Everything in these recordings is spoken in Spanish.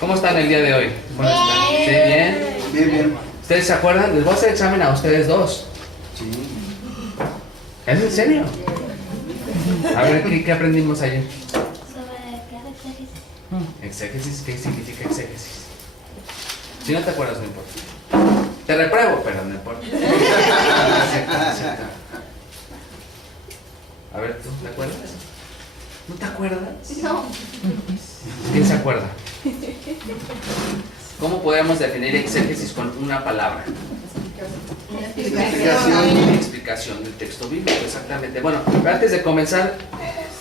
¿Cómo están el día de hoy? ¿Cómo están? ¿Sí? ¿Bien? Bien, bien. ¿Ustedes se acuerdan? Les voy a hacer examen a ustedes dos. Sí. ¿Es en serio? A ver, ¿qué aprendimos ayer? Sobre qué exégesis. Exégesis, ¿qué significa exégesis? Si no te acuerdas, no importa. Te repruebo, pero no importa. A ver, ¿tú te acuerdas? ¿No te acuerdas? No. ¿Quién se acuerda? ¿Cómo podríamos definir exégesis con una palabra? Explicación del texto bíblico, exactamente. Bueno, pero antes de comenzar,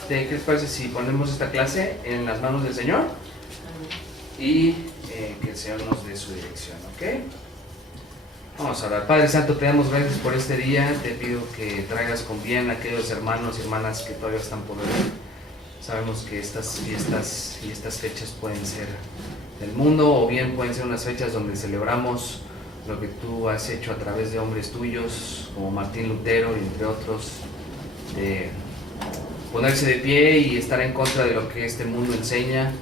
¿qué les parece si ponemos esta clase en las manos del Señor? Y que el Señor nos dé su dirección, ¿ok? Vamos a orar. Padre Santo, te damos gracias por este día. Te pido que traigas con bien a aquellos hermanos y hermanas que todavía están por venir. Sabemos que estas fiestas y estas fechas pueden ser del mundo, o bien pueden ser unas fechas donde celebramos lo que tú has hecho a través de hombres tuyos, como Martín Lutero y entre otros, de ponerse de pie y estar en contra de lo que este mundo enseña.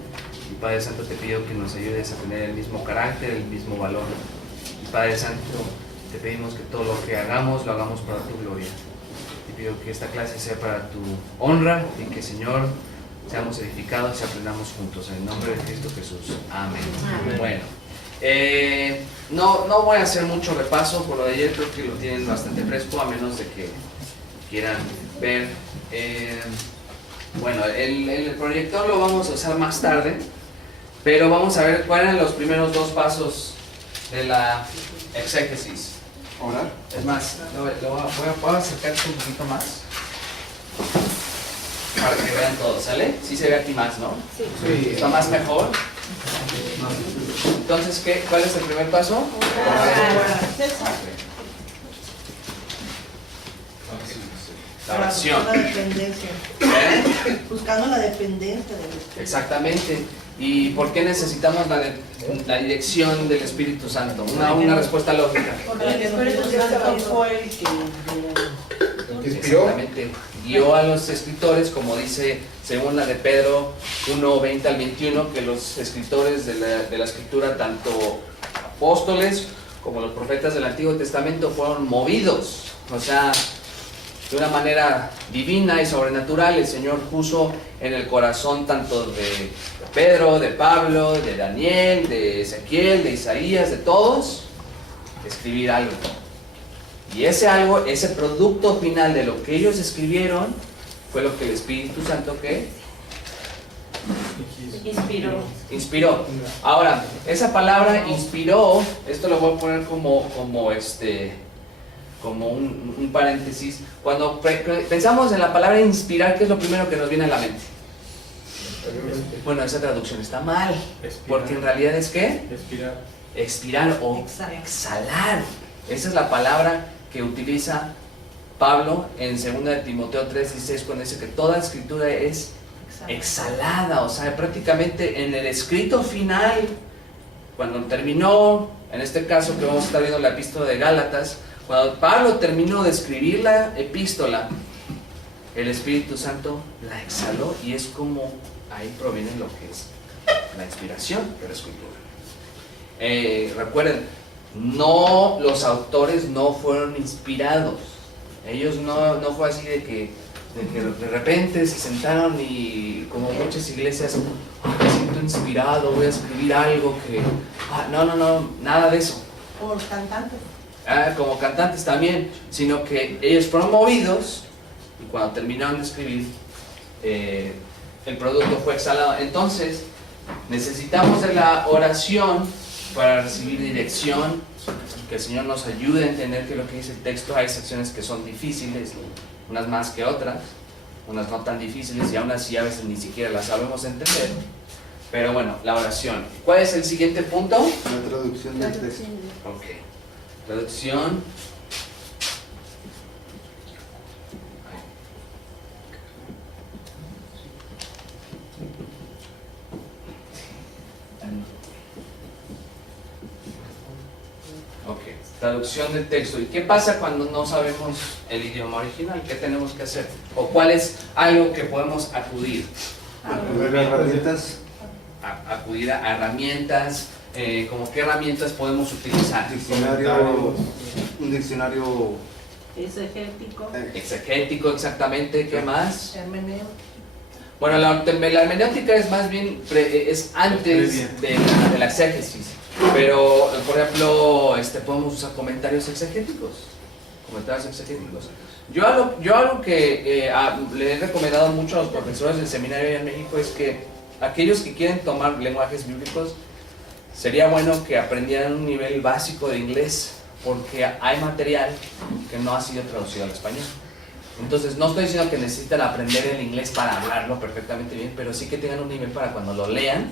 Y Padre Santo, te pido que nos ayudes a tener el mismo carácter, el mismo valor. Y Padre Santo, te pedimos que todo lo que hagamos, lo hagamos para tu gloria. Te pido que esta clase sea para tu honra y que, Señor, seamos edificados y aprendamos juntos. En el nombre de Cristo Jesús. Amén. Amén. Bueno, no voy a hacer mucho repaso por lo de ayer. Creo que lo tienen bastante fresco, a menos de que quieran ver. Bueno, el proyector lo vamos a usar más tarde, pero vamos a ver cuáles eran los primeros dos pasos de la exégesis. ¿Orar? Es más, voy a acercarte un poquito más para que vean todo, ¿sale? Sí se ve aquí más, ¿no? Sí. ¿Está más mejor? Entonces, ¿cuál es el primer paso? La oración. La dependencia. ¿Eh? Buscando la dependencia del Espíritu. Exactamente. ¿Y por qué necesitamos la dirección del Espíritu Santo? Una respuesta lógica. Porque el Espíritu Santo fue el que ¿Inspiró? Exactamente. Guió a los escritores, como dice segunda de Pedro 1, 20 al 21, que los escritores de la escritura, tanto apóstoles como los profetas del Antiguo Testamento, fueron movidos, o sea, de una manera divina y sobrenatural. El Señor puso en el corazón tanto de Pedro, de Pablo, de Daniel, de Ezequiel, de Isaías, de todos, escribir algo. Y ese algo, ese producto final de lo que ellos escribieron, fue lo que el Espíritu Santo, ¿qué? Inspiró. Ahora, esa palabra inspiró, esto lo voy a poner como un paréntesis. Cuando pensamos en la palabra inspirar, ¿qué es lo primero que nos viene a la mente? Bueno, esa traducción está mal, porque en realidad es ¿qué? Expirar o exhalar. Esa es la palabra que utiliza Pablo en 2 de Timoteo 3:16, cuando dice que toda escritura es exhalada, o sea, prácticamente en el escrito final, cuando terminó, en este caso que vamos a estar viendo la epístola de Gálatas, cuando Pablo terminó de escribir la epístola, el Espíritu Santo la exhaló, y es como ahí proviene lo que es la inspiración de la escritura. Recuerden, los autores no fueron inspirados. Ellos no fue así de que de repente se sentaron y, como muchas iglesias, me siento inspirado, voy a escribir algo que... No, nada de eso. Por cantantes. Como cantantes también, sino que ellos fueron movidos, y cuando terminaron de escribir, el producto fue exhalado. Entonces, necesitamos de la oración para recibir dirección, que el Señor nos ayude a entender que lo que dice el texto. Hay secciones que son difíciles, unas más que otras, unas no tan difíciles, y aún así a veces ni siquiera las sabemos entender. Pero bueno, la oración. ¿Cuál es el siguiente punto? La traducción del texto. Ok. Traducción. Ok, traducción del texto. ¿Y qué pasa cuando no sabemos el idioma original? ¿Qué tenemos que hacer? ¿O cuál es algo que podemos acudir? Las herramientas acudir a herramientas, como qué herramientas podemos utilizar. Un diccionario exegético. Exegético, exactamente. ¿Qué más? Hermenéutico. Bueno, la hermenéutica es más bien, es antes de la exégesis. Pero, por ejemplo, podemos usar comentarios exegéticos. Yo algo que le he recomendado mucho a los profesores del seminario en México es que aquellos que quieren tomar lenguajes bíblicos, sería bueno que aprendieran un nivel básico de inglés, porque hay material que no ha sido traducido al español. Entonces, no estoy diciendo que necesitan aprender el inglés para hablarlo perfectamente bien, pero sí que tengan un nivel para cuando lo lean,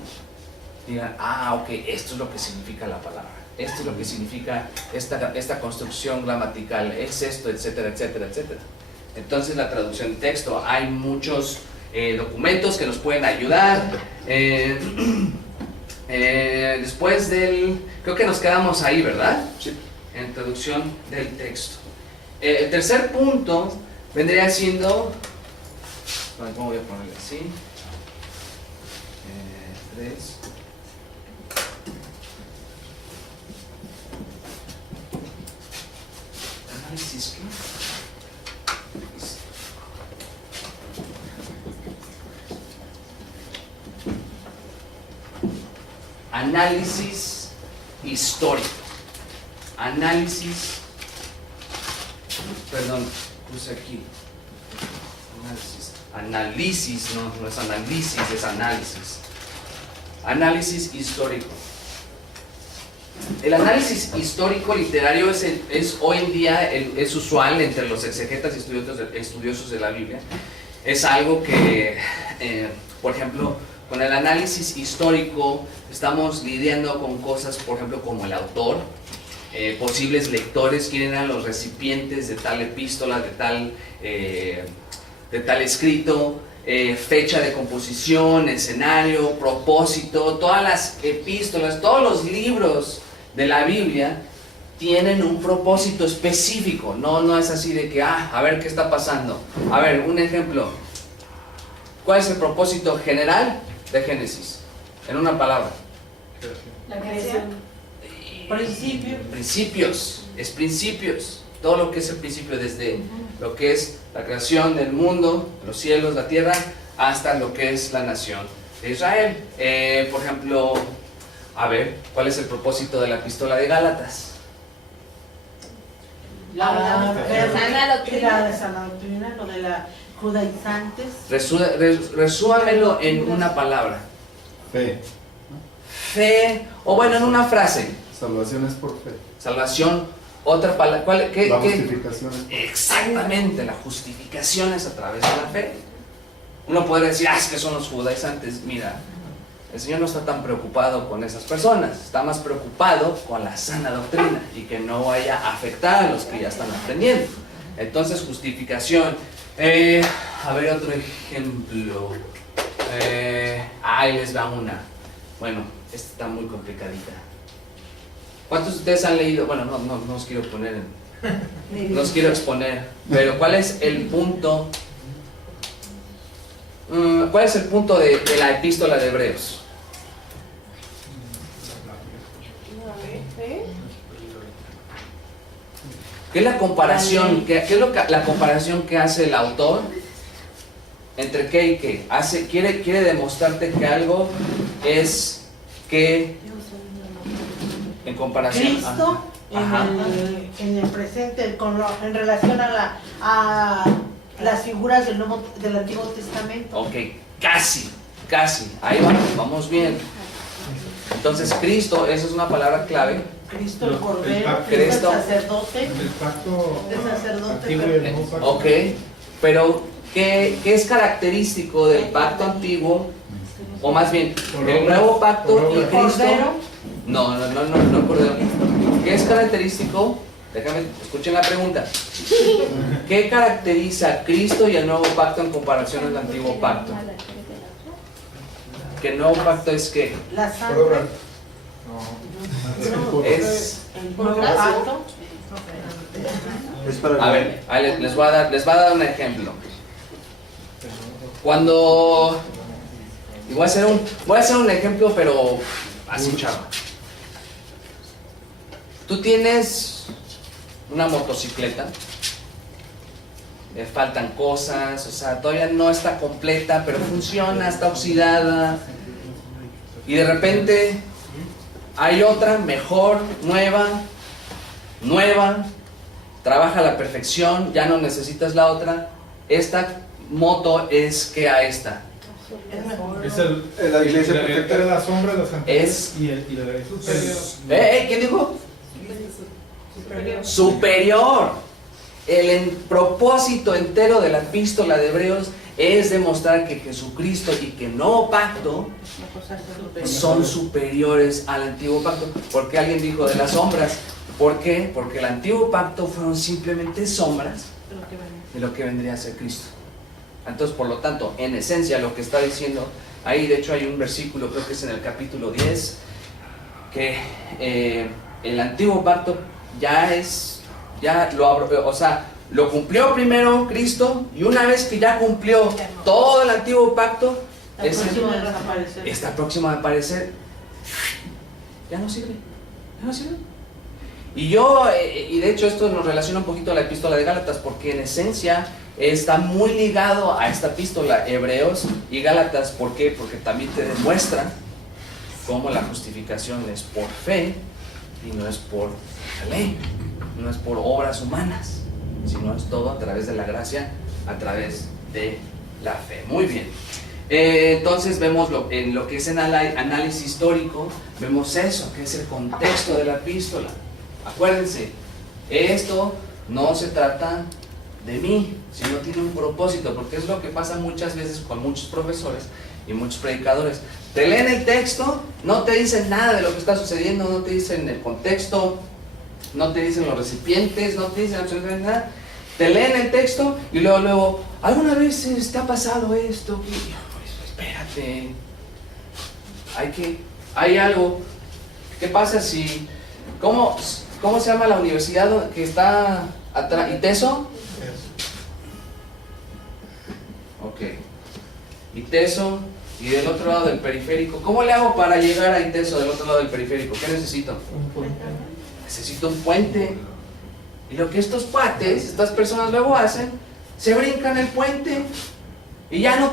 digan, ok, esto es lo que significa la palabra, esto es lo que significa esta construcción gramatical, es esto, etcétera, etcétera, etcétera. Entonces, la traducción de texto, hay muchos documentos que nos pueden ayudar. Después creo que nos quedamos ahí, ¿verdad? Sí. En traducción del texto. El tercer punto vendría siendo, ¿cómo voy a ponerle así? 3. Análisis, ¿qué? Análisis histórico. Perdón, puse aquí. Análisis, no es análisis, es análisis. Análisis histórico. El análisis histórico literario es hoy en día es usual entre los exegetas y estudiosos de la Biblia. Es algo que, por ejemplo, con el análisis histórico estamos lidiando con cosas, por ejemplo, como el autor, posibles lectores, quién eran los recipientes de tal epístola, de tal escrito, fecha de composición, escenario, propósito. Todas las epístolas, todos los libros de la Biblia tienen un propósito específico. No es así de que, a ver qué está pasando. A ver, un ejemplo. ¿Cuál es el propósito general de Génesis? En una palabra. La creación. Principios. Es principios. Todo lo que es el principio, desde lo que es la creación del mundo, los cielos, la tierra, hasta lo que es la nación de Israel. Por ejemplo, a ver, ¿cuál es el propósito de la epístola de Gálatas? La sana doctrina. La sana doctrina, lo de la judaizantes. Resúmamelo en una palabra. fe. O bueno, en una frase. Salvación es por fe. Salvación, otra palabra. La justificación es por fe. Exactamente, la justificación es a través de la fe. Uno podría decir, es que son los judaizantes. Mira, el Señor no está tan preocupado con esas personas, está más preocupado con la sana doctrina y que no vaya a afectar a los que ya están aprendiendo. Entonces, justificación. A ver, otro ejemplo. Ahí les va una. Bueno, esta está muy complicadita. ¿Cuántos de ustedes han leído? Bueno, no os quiero poner no os quiero exponer, pero ¿cuál es el punto? ¿Cuál es el punto de la epístola de Hebreos? ¿Qué es la comparación? ¿Qué es la comparación que hace el autor entre qué y qué? Quiere demostrarte que algo es que en comparación Cristo en el presente en relación a las figuras del Antiguo Testamento. Ok, casi, ahí vamos bien. Entonces Cristo, esa es una palabra clave. Cristo el Cordero, Cristo el sacerdote. El pacto antiguo y el nuevo pacto. Ok, pero ¿qué es característico del pacto antiguo? O más bien, el nuevo pacto y Cristo. No, Cordero. ¿Qué es característico? Escuchen la pregunta. ¿Qué caracteriza a Cristo y el nuevo pacto en comparación al antiguo pacto? ¿Que el nuevo pacto es qué? La sangre. Es... El nuevo pacto. A ver, les va a dar un ejemplo. Cuando Y voy a hacer un ejemplo, pero así, chavo. Tú tienes una motocicleta, le faltan cosas, o sea, todavía no está completa, pero funciona, está oxidada. Y de repente hay otra mejor, nueva, trabaja a la perfección, ya no necesitas la otra. Esta moto es que a esta. Es mejor. Es La iglesia perfecta de la sombra de los anteriores Es- y la de superior. ¿Quién dijo? Superior. El propósito entero de la epístola de Hebreos es demostrar que Jesucristo y que el nuevo pacto son superiores al antiguo pacto. Porque alguien dijo de las sombras. ¿Por qué? Porque el antiguo pacto fueron simplemente sombras de lo que vendría a ser Cristo. Entonces, por lo tanto, en esencia lo que está diciendo ahí, de hecho hay un versículo, creo que es en el capítulo 10, que el antiguo pacto lo cumplió primero Cristo, y una vez que ya cumplió todo el antiguo pacto, está próximo a desaparecer. Ya no sirve. Y de hecho esto nos relaciona un poquito a la epístola de Gálatas, porque en esencia está muy ligado a esta epístola, Hebreos y Gálatas. ¿Por qué? Porque también te demuestra cómo la justificación es por fe y no es por la ley, no es por obras humanas, sino es todo a través de la gracia, a través de la fe. Muy bien. Entonces vemos en lo que es en análisis histórico, vemos eso, que es el contexto de la epístola. Acuérdense, esto no se trata de mí, sino tiene un propósito, porque es lo que pasa muchas veces con muchos profesores y muchos predicadores. Te leen el texto, no te dicen nada de lo que está sucediendo, no te dicen el contexto, no te dicen los recipientes, no te dicen absolutamente nada. Te leen el texto y luego, ¿alguna vez te ha pasado esto? Espérate, hay algo. ¿Qué pasa si, cómo se llama la universidad que está atrás? ¿ITESO? Ok. ITESO, y del otro lado del periférico. ¿Cómo le hago para llegar a ITESO del otro lado del periférico? ¿Qué necesito? Necesito un puente. Y lo que estas personas luego hacen, se brincan el puente y ya no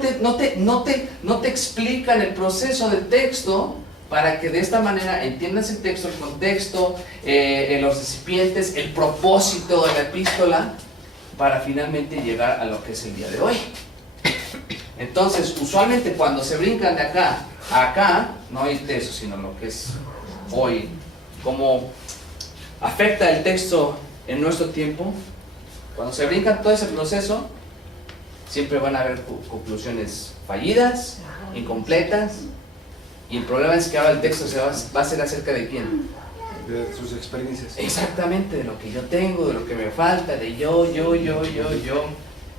te explican el proceso del texto, para que de esta manera entiendas el texto, el contexto, los recipientes, el propósito de la epístola, para finalmente llegar a lo que es el día de hoy. Entonces, usualmente cuando se brincan de acá a acá, no hay eso, sino lo que es hoy, cómo afecta el texto en nuestro tiempo. Cuando se brincan todo ese proceso, siempre van a haber conclusiones fallidas, incompletas, y el problema es que ahora el texto va a ser acerca de quién. De sus experiencias. Exactamente, de lo que yo tengo, de lo que me falta, de yo.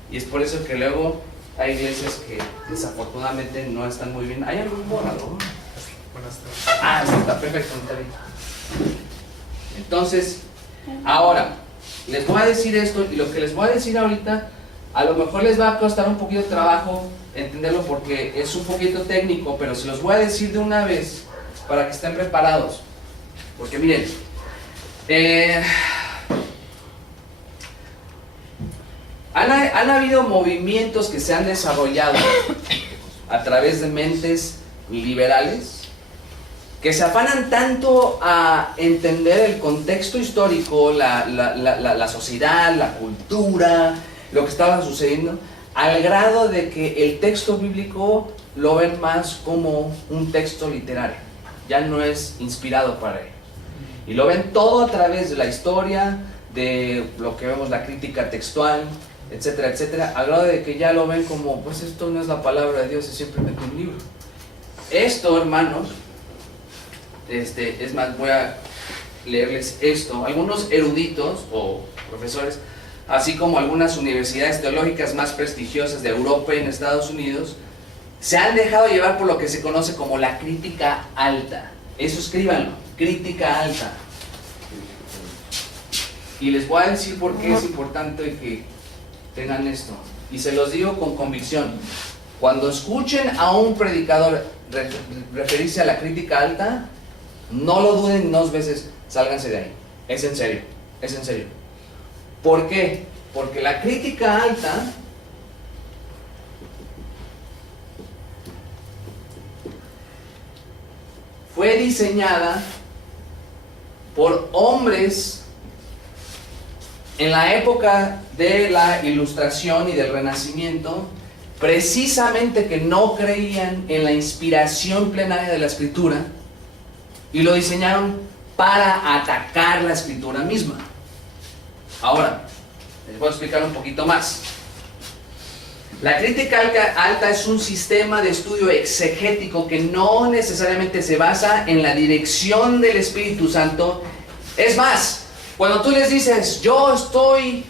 Y es por eso que luego hay iglesias que desafortunadamente no están muy bien. ¿Hay algún borrador? Buenas tardes. Ah, está perfecto, está bien. Entonces, ahora, les voy a decir esto, y lo que les voy a decir ahorita, a lo mejor les va a costar un poquito de trabajo entenderlo, porque es un poquito técnico, pero se los voy a decir de una vez para que estén preparados. Porque miren, han habido movimientos que se han desarrollado a través de mentes liberales, que se afanan tanto a entender el contexto histórico, la sociedad, la cultura, lo que estaba sucediendo, al grado de que el texto bíblico lo ven más como un texto literario, ya no es inspirado para ellos. Y lo ven todo a través de la historia, de lo que vemos, la crítica textual, etcétera, etcétera, al grado de que ya lo ven como, pues esto no es la palabra de Dios, es simplemente un libro. Esto, hermanos, es más, voy a leerles esto. Algunos eruditos o profesores, así como algunas universidades teológicas más prestigiosas de Europa y en Estados Unidos, se han dejado llevar por lo que se conoce como la crítica alta. Eso escríbanlo, crítica alta. Y les voy a decir por qué es importante que tengan esto. Y se los digo con convicción. Cuando escuchen a un predicador referirse a la crítica alta, no lo duden 2 veces, sálganse de ahí. Es en serio, es en serio. ¿Por qué? Porque la crítica alta fue diseñada por hombres en la época de la Ilustración y del Renacimiento, precisamente que no creían en la inspiración plenaria de la Escritura, y lo diseñaron para atacar la Escritura misma. Ahora, les voy a explicar un poquito más. La crítica alta es un sistema de estudio exegético que no necesariamente se basa en la dirección del Espíritu Santo. Es más, cuando tú les dices, yo estoy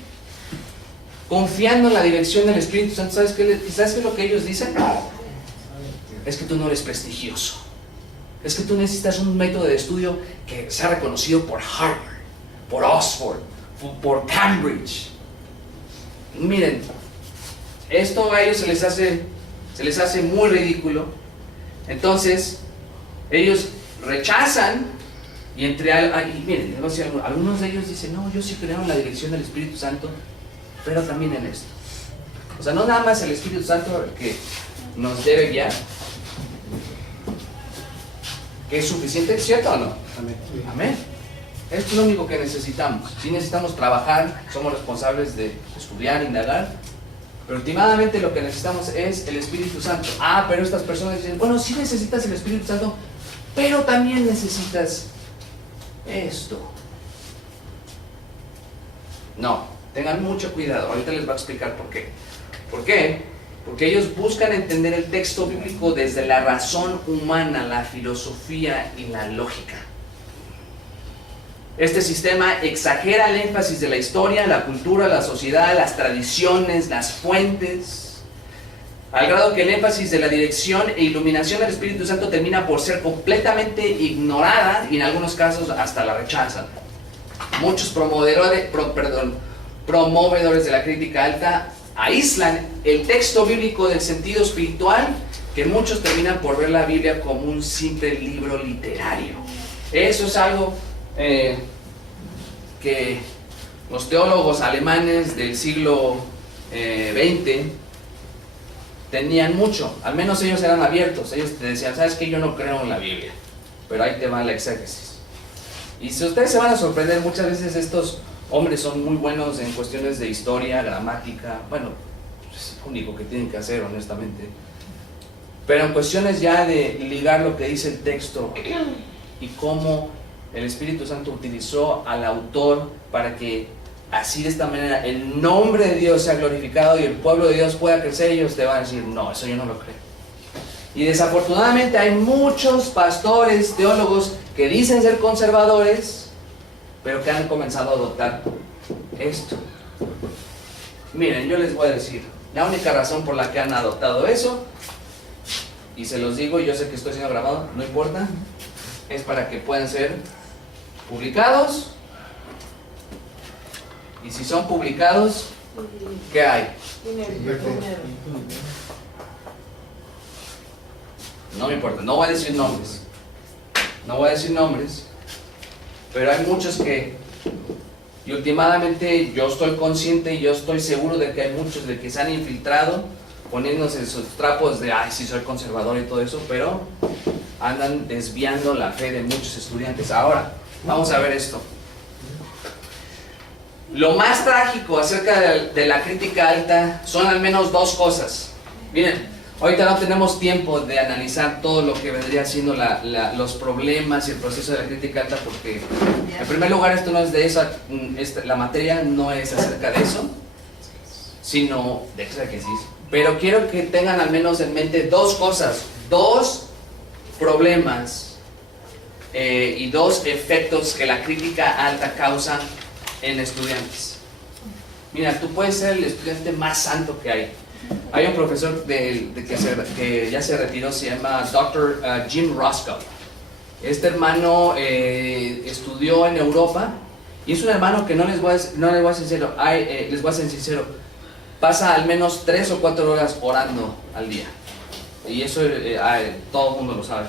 confiando en la dirección del Espíritu Santo, ¿sabes qué es lo que ellos dicen? Es que tú no eres prestigioso. Es que tú necesitas un método de estudio que sea reconocido por Harvard, por Oxford, por Cambridge. Miren, esto a ellos se les hace muy ridículo. Entonces, ellos rechazan y miren, algunos de ellos dicen, no, yo sí creo en la dirección del Espíritu Santo, pero también en esto. O sea, no nada más el Espíritu Santo el que nos debe guiar, que es suficiente, ¿cierto o no? Amén. Amén. Esto es lo único que necesitamos. Sí necesitamos trabajar, somos responsables de estudiar, indagar, pero últimamente lo que necesitamos es el Espíritu Santo. Pero estas personas dicen, bueno, sí necesitas el Espíritu Santo, pero también necesitas esto. No, tengan mucho cuidado, ahorita les voy a explicar por qué. ¿Por qué? Porque ellos buscan entender el texto bíblico desde la razón humana, la filosofía y la lógica. Este sistema exagera el énfasis de la historia, la cultura, la sociedad, las tradiciones, las fuentes, al grado que el énfasis de la dirección e iluminación del Espíritu Santo termina por ser completamente ignorada y en algunos casos hasta la rechazan. Muchos promovedores de la crítica alta aíslan el texto bíblico del sentido espiritual, que muchos terminan por ver la Biblia como un simple libro literario. Eso es algo que los teólogos alemanes del siglo XX tenían mucho. Al menos ellos eran abiertos. Ellos te decían, ¿sabes qué? Yo no creo en la Biblia, pero ahí te va la exégesis. Y si ustedes se van a sorprender, muchas veces estos hombres son muy buenos en cuestiones de historia, gramática. Bueno, es lo único que tienen que hacer, honestamente. Pero en cuestiones ya de ligar lo que dice el texto y cómo el Espíritu Santo utilizó al autor para que así de esta manera el nombre de Dios sea glorificado y el pueblo de Dios pueda crecer, ellos te van a decir, no, eso yo no lo creo. Y desafortunadamente hay muchos pastores, teólogos que dicen ser conservadores, pero que han comenzado a adoptar esto. Miren, yo les voy a decir, la única razón por la que han adoptado eso, y se los digo, yo sé que estoy siendo grabado, no importa, es para que puedan ser publicados. Y si son publicados, ¿qué hay? No me importa, no voy a decir nombres. No voy a decir nombres, pero hay muchos que, y últimamente yo estoy consciente y yo estoy seguro de que hay muchos de que se han infiltrado poniéndose sus trapos de, ay, sí soy conservador y todo eso, pero andan desviando la fe de muchos estudiantes. Ahora, vamos a ver esto. Lo más trágico acerca de la crítica alta son al menos dos cosas. Miren, ahorita no tenemos tiempo de analizar todo lo que vendría siendo los problemas y el proceso de la crítica alta, porque en primer lugar esto no es de eso, la materia no es acerca de eso, sino de exégesis. Pero quiero que tengan al menos en mente dos cosas, dos problemas y dos efectos que la crítica alta causa en estudiantes. Mira, tú puedes ser el estudiante más santo que hay. Hay un profesor que ya se retiró, se llama Dr. Jim Roscoe. Este hermano estudió en Europa y es un hermano que les voy a ser sincero, pasa al menos 3 o 4 horas orando al día. Y eso todo el mundo lo sabe.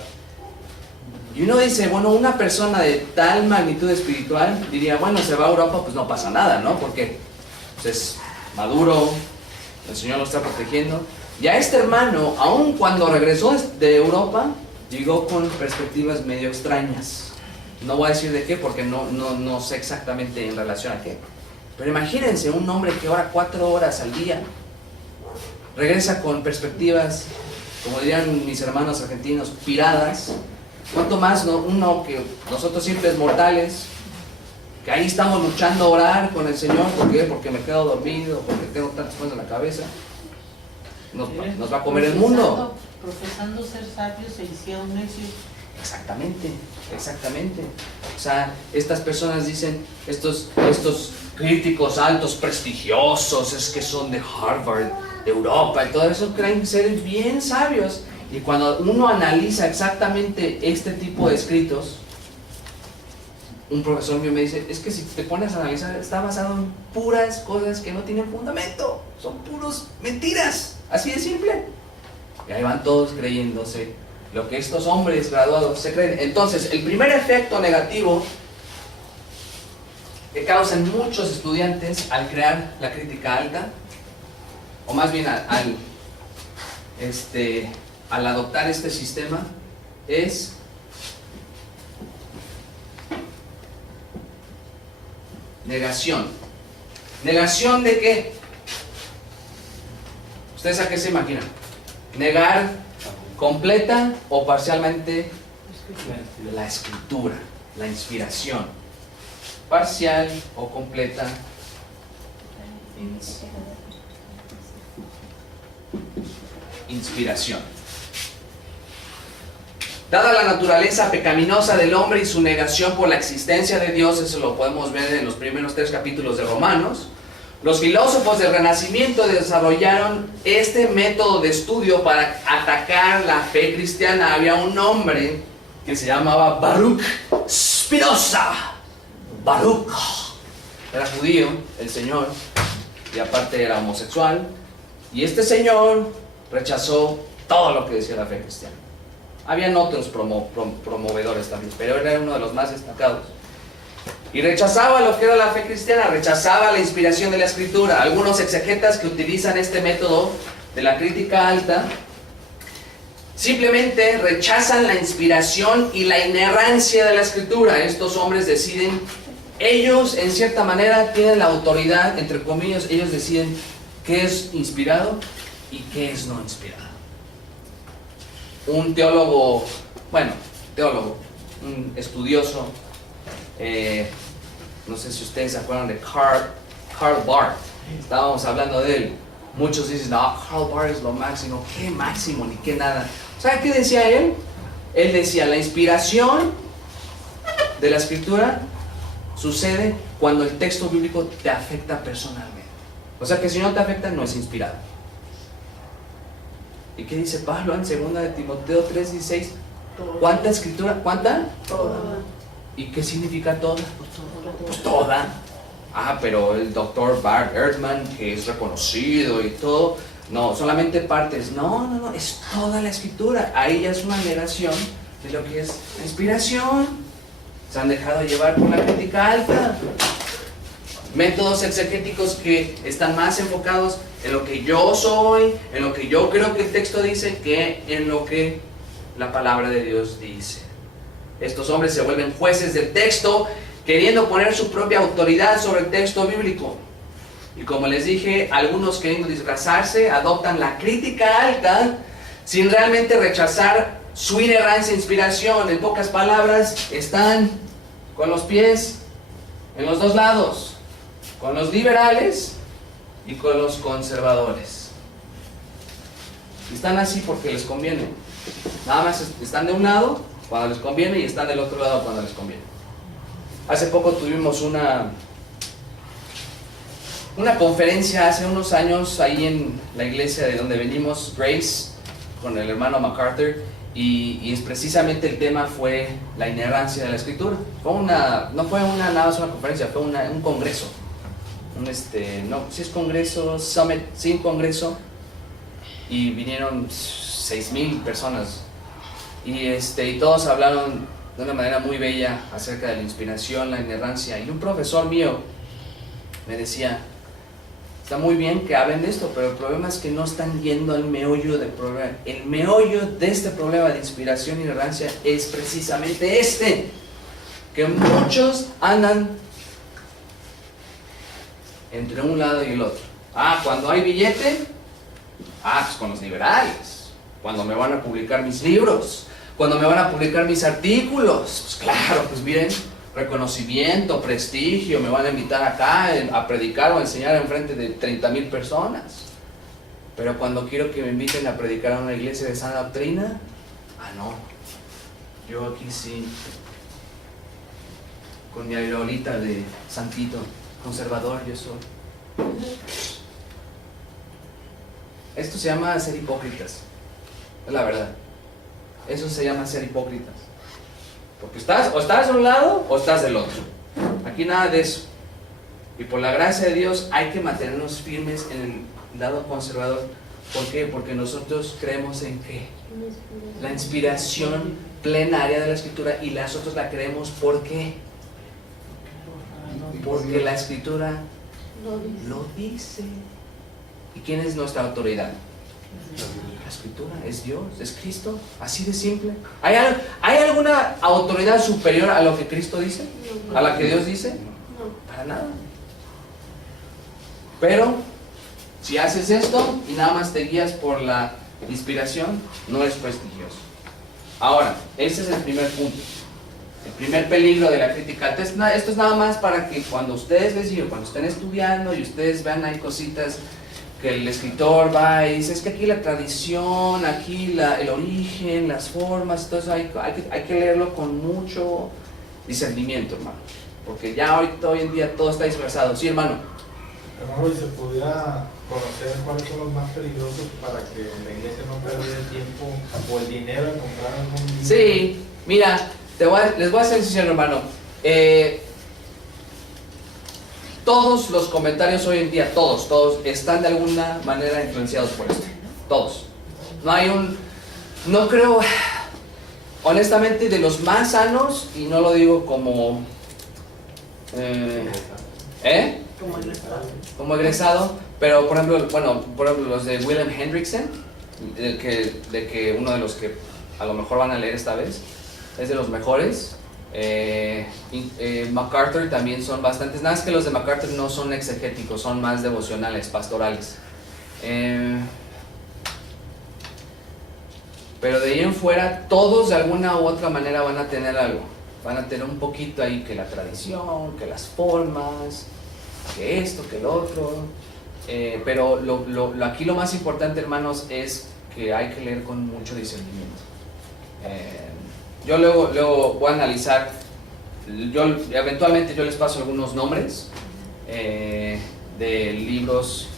Y uno dice, bueno, una persona de tal magnitud espiritual diría, bueno, se va a Europa, pues no pasa nada, ¿no? Porque pues, es maduro, el Señor lo está protegiendo. Y a este hermano, aun cuando regresó de Europa, llegó con perspectivas medio extrañas. No voy a decir de qué, porque no sé exactamente en relación a qué. Pero imagínense, un hombre que ora 4 horas al día, regresa con perspectivas, como dirían mis hermanos argentinos, piradas. ¿Cuánto más uno que nosotros simples mortales, que ahí estamos luchando a orar con el Señor? ¿Por qué? Porque me quedo dormido, porque tengo tantas cosas en la cabeza. Nos va a comer el mundo. Profesando ser sabios se hicieron necios. Exactamente, exactamente. O sea, estas personas dicen, estos críticos altos, prestigiosos, es que son de Harvard, de Europa y todo eso, creen ser bien sabios. Y cuando uno analiza exactamente este tipo de escritos, un profesor mío me dice, es que si te pones a analizar, está basado en puras cosas que no tienen fundamento, son puros mentiras, así de simple. Y ahí van todos creyéndose lo que estos hombres graduados se creen. Entonces, el primer efecto negativo que causan muchos estudiantes al crear la crítica alta, o más bien al adoptar este sistema, es negación. ¿Negación de qué? ¿Ustedes a qué se imaginan? Negar completa o parcialmente la escritura, la inspiración. Parcial o completa inspiración. Dada la naturaleza pecaminosa del hombre y su negación por la existencia de Dios, eso lo podemos ver en los primeros 3 capítulos de Romanos, los filósofos del Renacimiento desarrollaron este método de estudio para atacar la fe cristiana. Había un hombre que se llamaba Baruch Spinoza. Baruch era judío, el señor, y aparte era homosexual, y este señor rechazó todo lo que decía la fe cristiana. Habían otros promovedores también, pero él era uno de los más destacados. Y rechazaba lo que era la fe cristiana, rechazaba la inspiración de la escritura. Algunos exegetas que utilizan este método de la crítica alta simplemente rechazan la inspiración y la inerrancia de la escritura. Estos hombres deciden, ellos en cierta manera tienen la autoridad, entre comillas, ellos deciden qué es inspirado y qué es no inspirado. Un teólogo, un estudioso, no sé si ustedes se acuerdan de Karl Barth, estábamos hablando de él. Muchos dicen, no, Karl Barth es lo máximo. ¿Qué máximo? Ni qué nada. ¿Saben qué decía él? Él decía, la inspiración de la escritura sucede cuando el texto bíblico te afecta personalmente. O sea que si no te afecta, no es inspirado. ¿Y qué dice Pablo en 2 de Timoteo 3:16? ¿Cuánta escritura? ¿Cuánta? Toda. ¿Y qué significa toda? Pues toda. Ah, pero el doctor Bart Ehrman, que es reconocido y todo, no, solamente partes. No, es toda la escritura. Ahí ya es una negación de lo que es la inspiración. Se han dejado llevar por la crítica alta. Métodos exegéticos que están más enfocados en lo que yo soy, en lo que yo creo que el texto dice, que en lo que la palabra de Dios dice. Estos hombres se vuelven jueces del texto, queriendo poner su propia autoridad sobre el texto bíblico. Y como les dije, algunos queriendo disfrazarse, adoptan la crítica alta sin realmente rechazar su inerrancia e inspiración. En pocas palabras, están con los pies en los dos lados, con los liberales y con los conservadores. Y están así porque les conviene. Nada más están de un lado cuando les conviene y están del otro lado cuando les conviene. Hace poco tuvimos una conferencia hace unos años ahí en la iglesia de donde venimos, Grace, con el hermano MacArthur, y precisamente el tema fue la inerrancia de la escritura. No fue nada más una conferencia, fue un congreso. Si es congreso, summit, sí, un congreso, y vinieron 6,000 personas. Y todos hablaron de una manera muy bella acerca de la inspiración, la inerrancia. Y un profesor mío me decía, está muy bien que hablen de esto, pero el problema es que no están yendo al meollo del problema. El meollo de este problema de inspiración y inerrancia es precisamente que muchos andan entre un lado y el otro. Cuando hay billete, pues con los liberales. Cuando me van a publicar mis libros, cuando me van a publicar mis artículos, pues claro, pues miren, reconocimiento, prestigio, me van a invitar acá a predicar o a enseñar en frente de 30,000 personas. Pero cuando quiero que me inviten a predicar a una iglesia de sana doctrina, no, yo aquí sí, con mi aureolita de santito, conservador yo soy. Esto se llama ser hipócritas, es la verdad. Eso se llama ser hipócritas. Porque o estás de un lado o estás del otro. Aquí nada de eso. Y por la gracia de Dios hay que mantenernos firmes en el lado conservador. ¿Por qué? Porque nosotros creemos en ¿qué? La inspiración plenaria de la Escritura, y nosotros la creemos ¿por qué? Porque la Escritura lo dice. ¿Y quién es nuestra autoridad? La Escritura, es Dios, es Cristo, así de simple. ¿Hay alguna autoridad superior a lo que Cristo dice? ¿A la que Dios dice? Para nada. Pero si haces esto y nada más te guías por la inspiración, no es prestigioso. Ahora, ese es el primer punto. El primer peligro de la crítica. Esto es nada más para que cuando ustedes les digo, cuando estén estudiando y ustedes vean hay cositas que el escritor va y dice, es que aquí la tradición, aquí el origen, las formas, todo eso hay que leerlo con mucho discernimiento, hermano. Porque ya hoy en día todo está disfrazado. Sí, hermano. Hermano, ¿y se pudiera conocer cuáles son los más peligrosos para que la iglesia no pierda el tiempo o el dinero en comprar algún libro? Sí, mira, les voy a ser sincero, hermano. Todos los comentarios hoy en día, todos están de alguna manera influenciados por esto. Todos. No creo, honestamente, de los más sanos, y no lo digo como como egresado, pero por ejemplo los de William Hendrickson, de que uno de los que a lo mejor van a leer esta vez, es de los mejores. MacArthur también son bastantes, nada más que los de MacArthur no son exegéticos, son más devocionales, pastorales. Pero de ahí en fuera, todos de alguna u otra manera van a tener algo. Van a tener un poquito ahí que la tradición, que las formas, que esto, que lo otro. Pero aquí lo más importante, hermanos, es que hay que leer con mucho discernimiento. Yo luego voy a analizar, eventualmente yo les paso algunos nombres de libros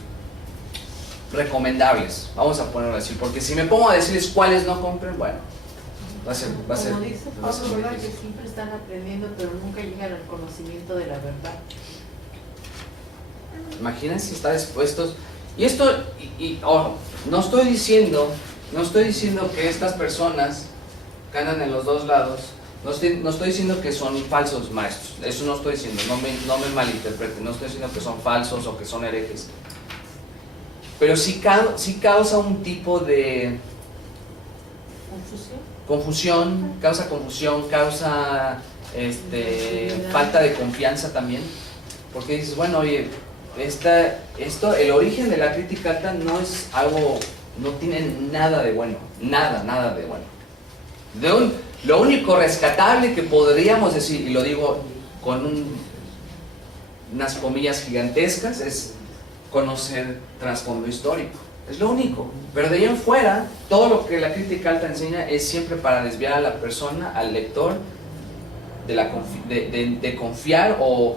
recomendables, vamos a ponerlo así, porque si me pongo a decirles cuáles no compren, bueno, va a ser Como dice va a ser Pablo, muy ¿verdad? Que difícil. siempre están aprendiendo, pero nunca llegan al conocimiento de la verdad. Imagínense si está dispuestos. Y esto, no estoy diciendo que estas personas que andan en los dos lados, no estoy diciendo que son falsos maestros, eso no estoy diciendo, no me malinterpreten, no estoy diciendo que son falsos o que son herejes, pero sí causa un tipo de confusión, causa falta de confianza también, porque dices, bueno, oye, el origen de la crítica alta no es algo, no tiene nada de bueno, nada de bueno. Lo único rescatable que podríamos decir, y lo digo con unas comillas gigantescas, es conocer trasfondo histórico. Es lo único. Pero de ahí en fuera, todo lo que la crítica alta enseña es siempre para desviar a la persona, al lector, de confiar, o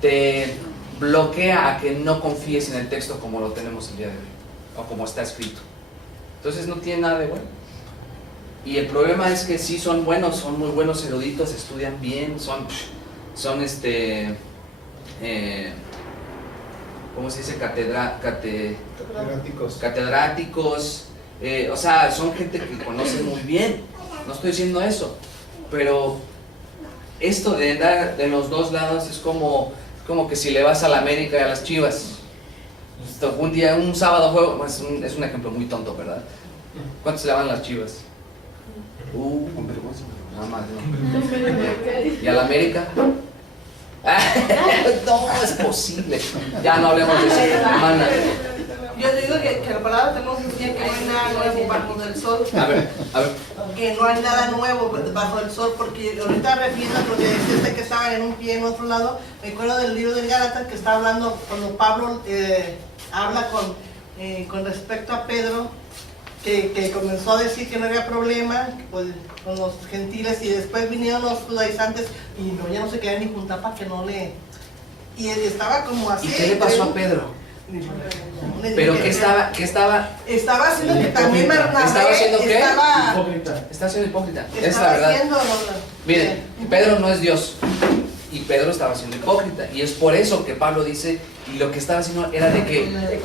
te bloquea a que no confíes en el texto como lo tenemos el día de hoy, o como está escrito. Entonces no tiene nada de bueno. Y el problema es que sí son buenos, son muy buenos eruditos, estudian ¿cómo se dice? Catedráticos. Catedráticos, o sea, son gente que conoce muy bien, no estoy diciendo eso, pero esto de andar de los dos lados es como que si le vas a la América y a las Chivas. Un sábado juego, es un ejemplo muy tonto, ¿verdad? ¿Cuántos le van a las Chivas? Con vergüenza. Nada más, ¿no? ¿Y a la América? No, es posible. Ya no hablemos de eso, hermana. Yo digo que la palabra tenemos que enseñar que no hay nada nuevo bajo el sol. A ver. Que no hay nada nuevo bajo el sol, porque ahorita refiriendo a lo que decía que estaban en un pie en otro lado, me acuerdo del libro de Gálatas que está hablando cuando Pablo habla con respecto a Pedro, que comenzó a decir que no había problema pues, con los gentiles, y después vinieron los judaizantes y no, ya no se querían ni juntar para que no le... Y él estaba como así. ¿Y qué le pasó a Pedro? ¿Pero qué estaba? Estaba haciendo que también Bernabé ¿Estaba haciendo qué? Hipócrita. Está siendo hipócrita. Esa es la estaba verdad. haciendo, Miren, Pedro no es Dios. Y Pedro estaba siendo hipócrita. Y es por eso que Pablo dice, y lo que estaba haciendo era de que... Era de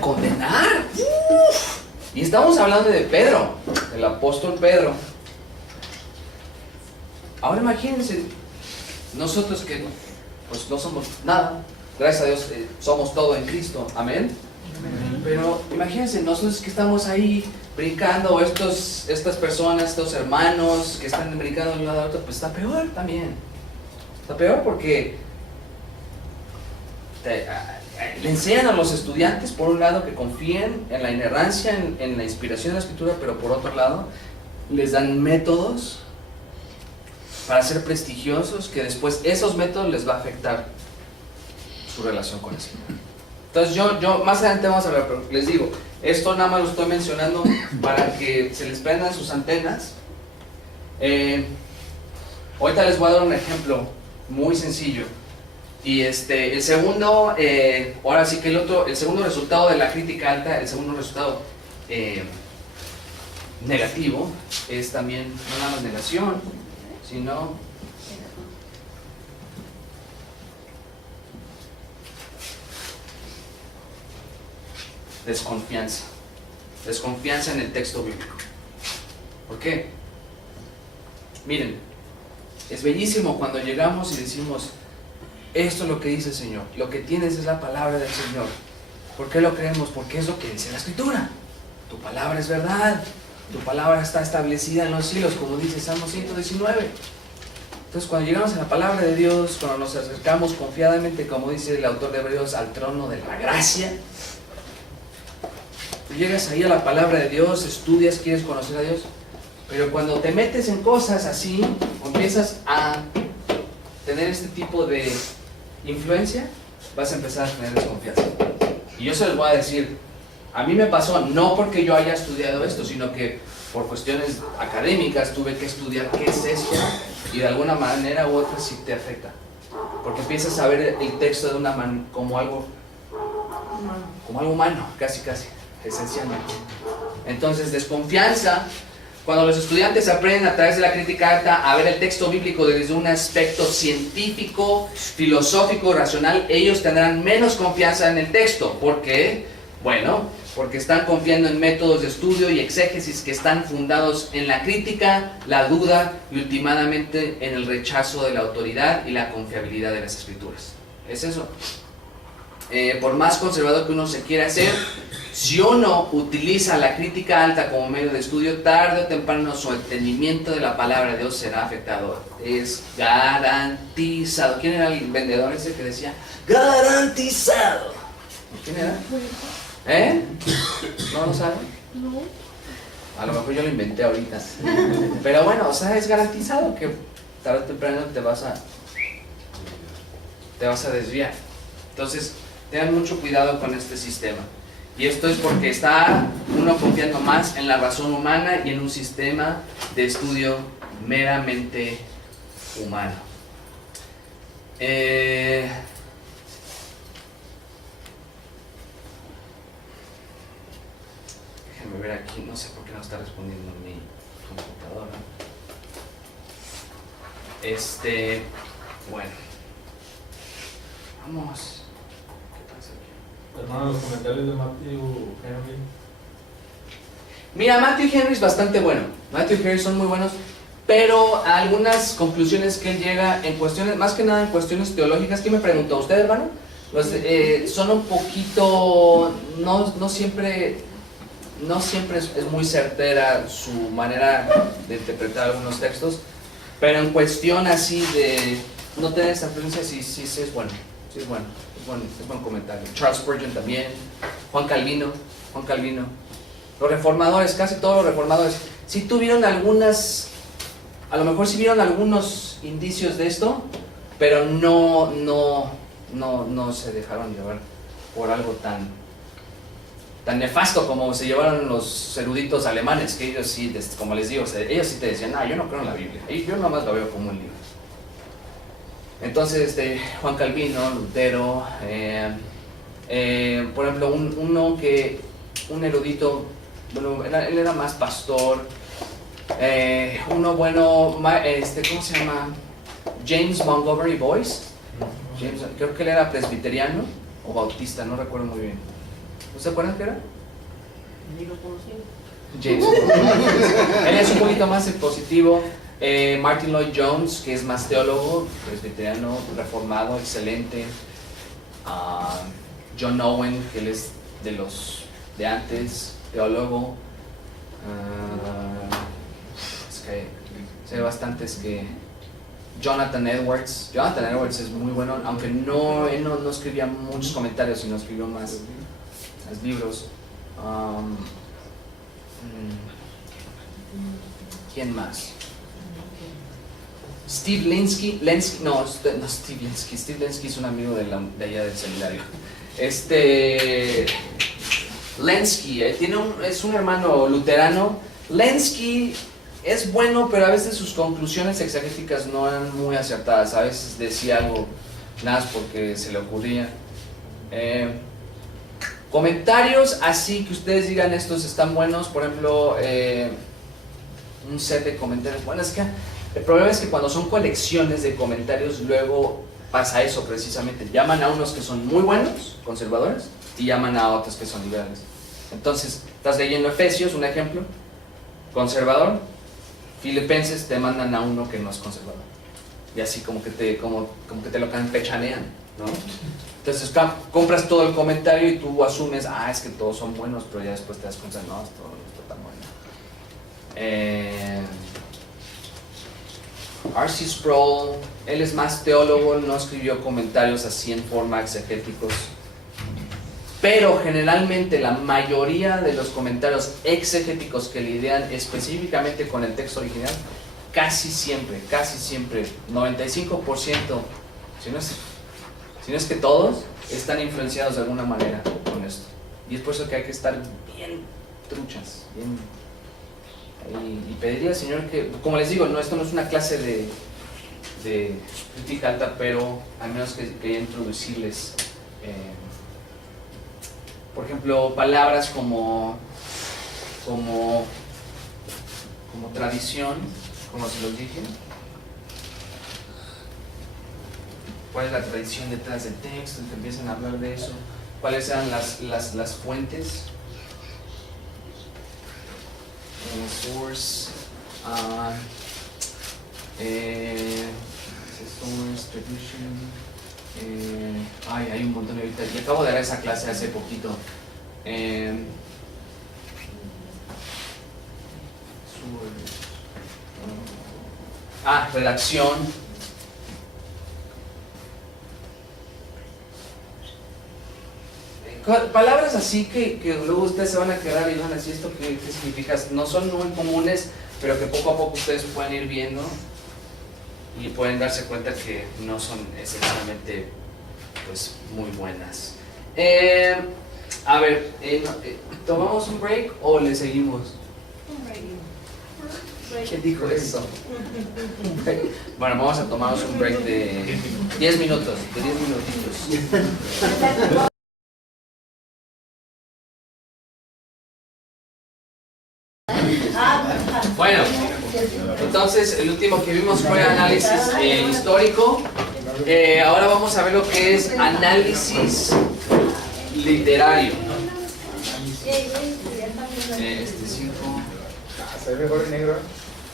condenar. ¡Uf! Y estamos hablando de Pedro, el apóstol Pedro. Ahora imagínense, nosotros que pues no somos nada, gracias a Dios somos todo en Cristo, amén. Pero imagínense, nosotros que estamos ahí brincando, estas personas, estos hermanos que están brincando de un lado a otro, pues está peor también. Está peor porque le enseñan a los estudiantes, por un lado, que confíen en la inerrancia, en la inspiración de la Escritura, pero por otro lado, les dan métodos para ser prestigiosos, que después esos métodos les va a afectar su relación con el Señor. Entonces yo más adelante vamos a hablar, pero les digo, esto nada más lo estoy mencionando para que se les prendan sus antenas. Ahorita les voy a dar un ejemplo muy sencillo. Y el segundo, ahora sí que el segundo resultado de la crítica alta, el segundo resultado negativo, es también no nada más negación, sino desconfianza. Desconfianza en el texto bíblico. ¿Por qué? Miren, es bellísimo cuando llegamos y decimos, esto es lo que dice el Señor, lo que tienes es la palabra del Señor. ¿Por qué lo creemos? Porque es lo que dice la Escritura. Tu palabra es verdad, tu palabra está establecida en los cielos, como dice Salmo 119. Entonces cuando llegamos a la palabra de Dios, cuando nos acercamos confiadamente, como dice el autor de Hebreos, al trono de la gracia, tú llegas ahí a la palabra de Dios, estudias, quieres conocer a Dios, pero cuando te metes en cosas así, o empiezas a tener este tipo de influencia, vas a empezar a tener desconfianza. Y yo se los voy a decir, a mí me pasó, no porque yo haya estudiado esto, sino que por cuestiones académicas tuve que estudiar qué es esto, y de alguna manera u otra sí te afecta, porque empiezas a ver el texto de una como algo humano, casi, esencialmente. Entonces, desconfianza. Cuando los estudiantes aprenden a través de la crítica alta a ver el texto bíblico desde un aspecto científico, filosófico, racional, ellos tendrán menos confianza en el texto. ¿Por qué? Bueno, porque están confiando en métodos de estudio y exégesis que están fundados en la crítica, la duda y últimamente en el rechazo de la autoridad y la confiabilidad de las Escrituras. Es eso. Por más conservador que uno se quiera hacer, si uno utiliza la crítica alta como medio de estudio, tarde o temprano su entendimiento de la palabra de Dios será afectado. Es garantizado. ¿Quién era el vendedor ese que decía garantizado? ¿Quién era? ¿No lo saben? No. A lo mejor yo lo inventé ahorita. Pero bueno, o sea, es garantizado que tarde o temprano te vas a desviar. Entonces, tengan mucho cuidado con este sistema. Y esto es porque está uno confiando más en la razón humana y en un sistema de estudio meramente humano. Déjenme ver aquí, no sé por qué no está respondiendo mi computadora. Bueno. Vamos. ¿Qué pasa aquí? Hermano, los comentarios de Matthew Henry. Mira, Matthew Henry es bastante bueno. Matthew Henry son muy buenos, pero algunas conclusiones que él llega en cuestiones, más que nada en cuestiones teológicas, ¿qué me preguntó usted, hermano? Pues son un poquito, no siempre es muy certera su manera de interpretar algunos textos, pero en cuestión así de no tener esa influencia, sí es bueno, es buen comentario. Charles Spurgeon también, Juan Calvino, los reformadores, casi todos los reformadores, sí tuvieron algunas, a lo mejor sí vieron algunos indicios de esto, pero no se dejaron llevar por algo tan nefasto como se llevaron los eruditos alemanes, que ellos sí, como les digo, ellos sí te decían, yo no creo en la Biblia, yo nomás lo veo como un libro. Entonces, Juan Calvino, Lutero, por ejemplo, un erudito, bueno, él era más pastor, uno bueno, ¿cómo se llama? James Montgomery Boyce, creo que él era presbiteriano o bautista, no recuerdo muy bien. ¿No se acuerdan qué era? Ni lo conocí. James. Él es un poquito más positivo. Martin Lloyd Jones, que es más teólogo, presbiteriano, reformado, excelente. John Owen, que él es de los de antes, teólogo. Es que sé bastantes que... Jonathan Edwards es muy bueno, aunque él no escribía muchos comentarios, sino escribió más libros. ¿Quién más? Steve Linsky es un amigo de allá del seminario. Lenski, es un hermano luterano. Lenski es bueno, pero a veces sus conclusiones exegéticas no eran muy acertadas. A veces decía algo nada más porque se le ocurría. Comentarios así que ustedes digan estos están buenos, por ejemplo, un set de comentarios. Bueno, es que el problema es que cuando son colecciones de comentarios, luego pasa eso precisamente. Llaman a unos que son muy buenos, conservadores, y llaman a otros que son liberales. Entonces, estás leyendo Efesios, un ejemplo, conservador. Filipenses, te mandan a uno que no es conservador. Y así como que te lo campechanean, ¿no? Entonces compras todo el comentario y tú asumes, es que todos son buenos, pero ya después te das cuenta, no, esto no está tan bueno. R.C. Sproul, él es más teólogo, no escribió comentarios así en forma exegéticos, pero generalmente la mayoría de los comentarios exegéticos que lidian específicamente con el texto original, casi siempre, 95%, si no es que todos, están influenciados de alguna manera con esto. Y es por eso que hay que estar bien truchas, y pediría al Señor que, como les digo, esto no es una clase de crítica alta, pero al menos que quería introducirles, por ejemplo, palabras como tradición, como se los dije. ¿Cuál es la tradición detrás del texto? Que empiezan a hablar de eso. ¿Cuáles eran las fuentes? Source, source, tradition. Hay un montón ahorita. Y acabo de dar esa clase hace poquito. Redacción. Palabras así que luego ustedes se van a quedar y van a decir esto qué significa. No son muy comunes, pero que poco a poco ustedes pueden ir viendo y pueden darse cuenta que no son esencialmente pues muy buenas. A ver, ¿tomamos un break o le seguimos? Un break. ¿Quién dijo eso? Bueno, vamos a tomarnos un break de 10 minutos, de 10 minutitos. Bueno, entonces el último que vimos fue análisis histórico. Ahora vamos a ver lo que es análisis literario. 5. Se ve mejor en negro.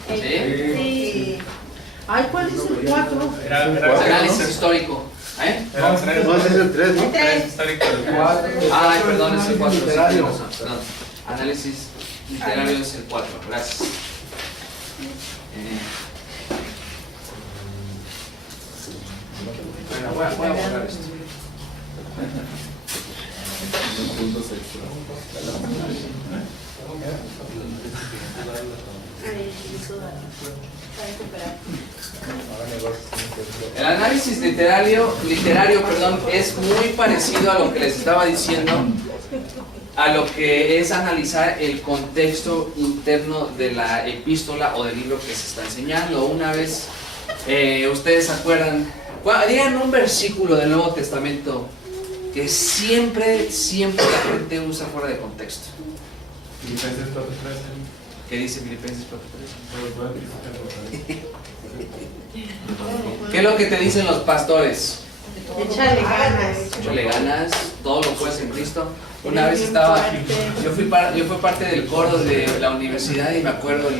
¿Sí? Sí. Ay, ¿cuál es el 4? Análisis histórico. ¿Eh? No, ese es el 3, ¿no? Ay, perdón, es el 4. Sí, Literario. tienes razón, perdón. Análisis literario es el 4. Gracias. Bueno, voy a borrar esto. El análisis literario, es muy parecido a lo que les estaba diciendo, a lo que es analizar el contexto interno de la epístola o del libro que se está enseñando. Una vez, ustedes se acuerdan, digan un versículo del Nuevo Testamento que siempre la gente usa fuera de contexto. Filipenses 4:13. ¿Qué dice Filipenses 4:13? ¿Qué es lo que te dicen los pastores? Échale ganas. Échale ganas, todo lo puedes en Cristo. Una vez estaba, yo fui parte del coro de la universidad y me acuerdo,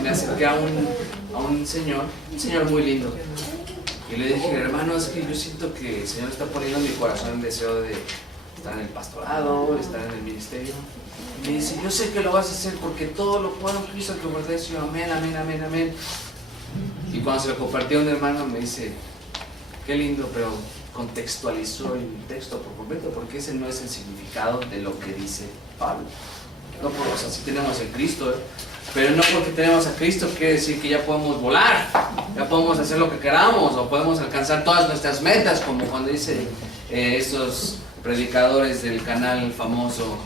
me acerqué a un señor muy lindo. Y le dije, hermano, es que yo siento que el Señor está poniendo en mi corazón el deseo de estar en el pastorado, estar en el ministerio. Y me dice, yo sé que lo vas a hacer porque todo lo puedo en Cristo que fortalece. Amén, amén, amén, amén. Y cuando se lo compartió a un hermano me dice, qué lindo, pero contextualizó el texto por completo, porque ese no es el significado de lo que dice Pablo. No, o sea, sí tenemos el Cristo, pero no porque tenemos a Cristo quiere decir que ya podemos volar, ya podemos hacer lo que queramos, o podemos alcanzar todas nuestras metas, como cuando dice esos predicadores del canal famoso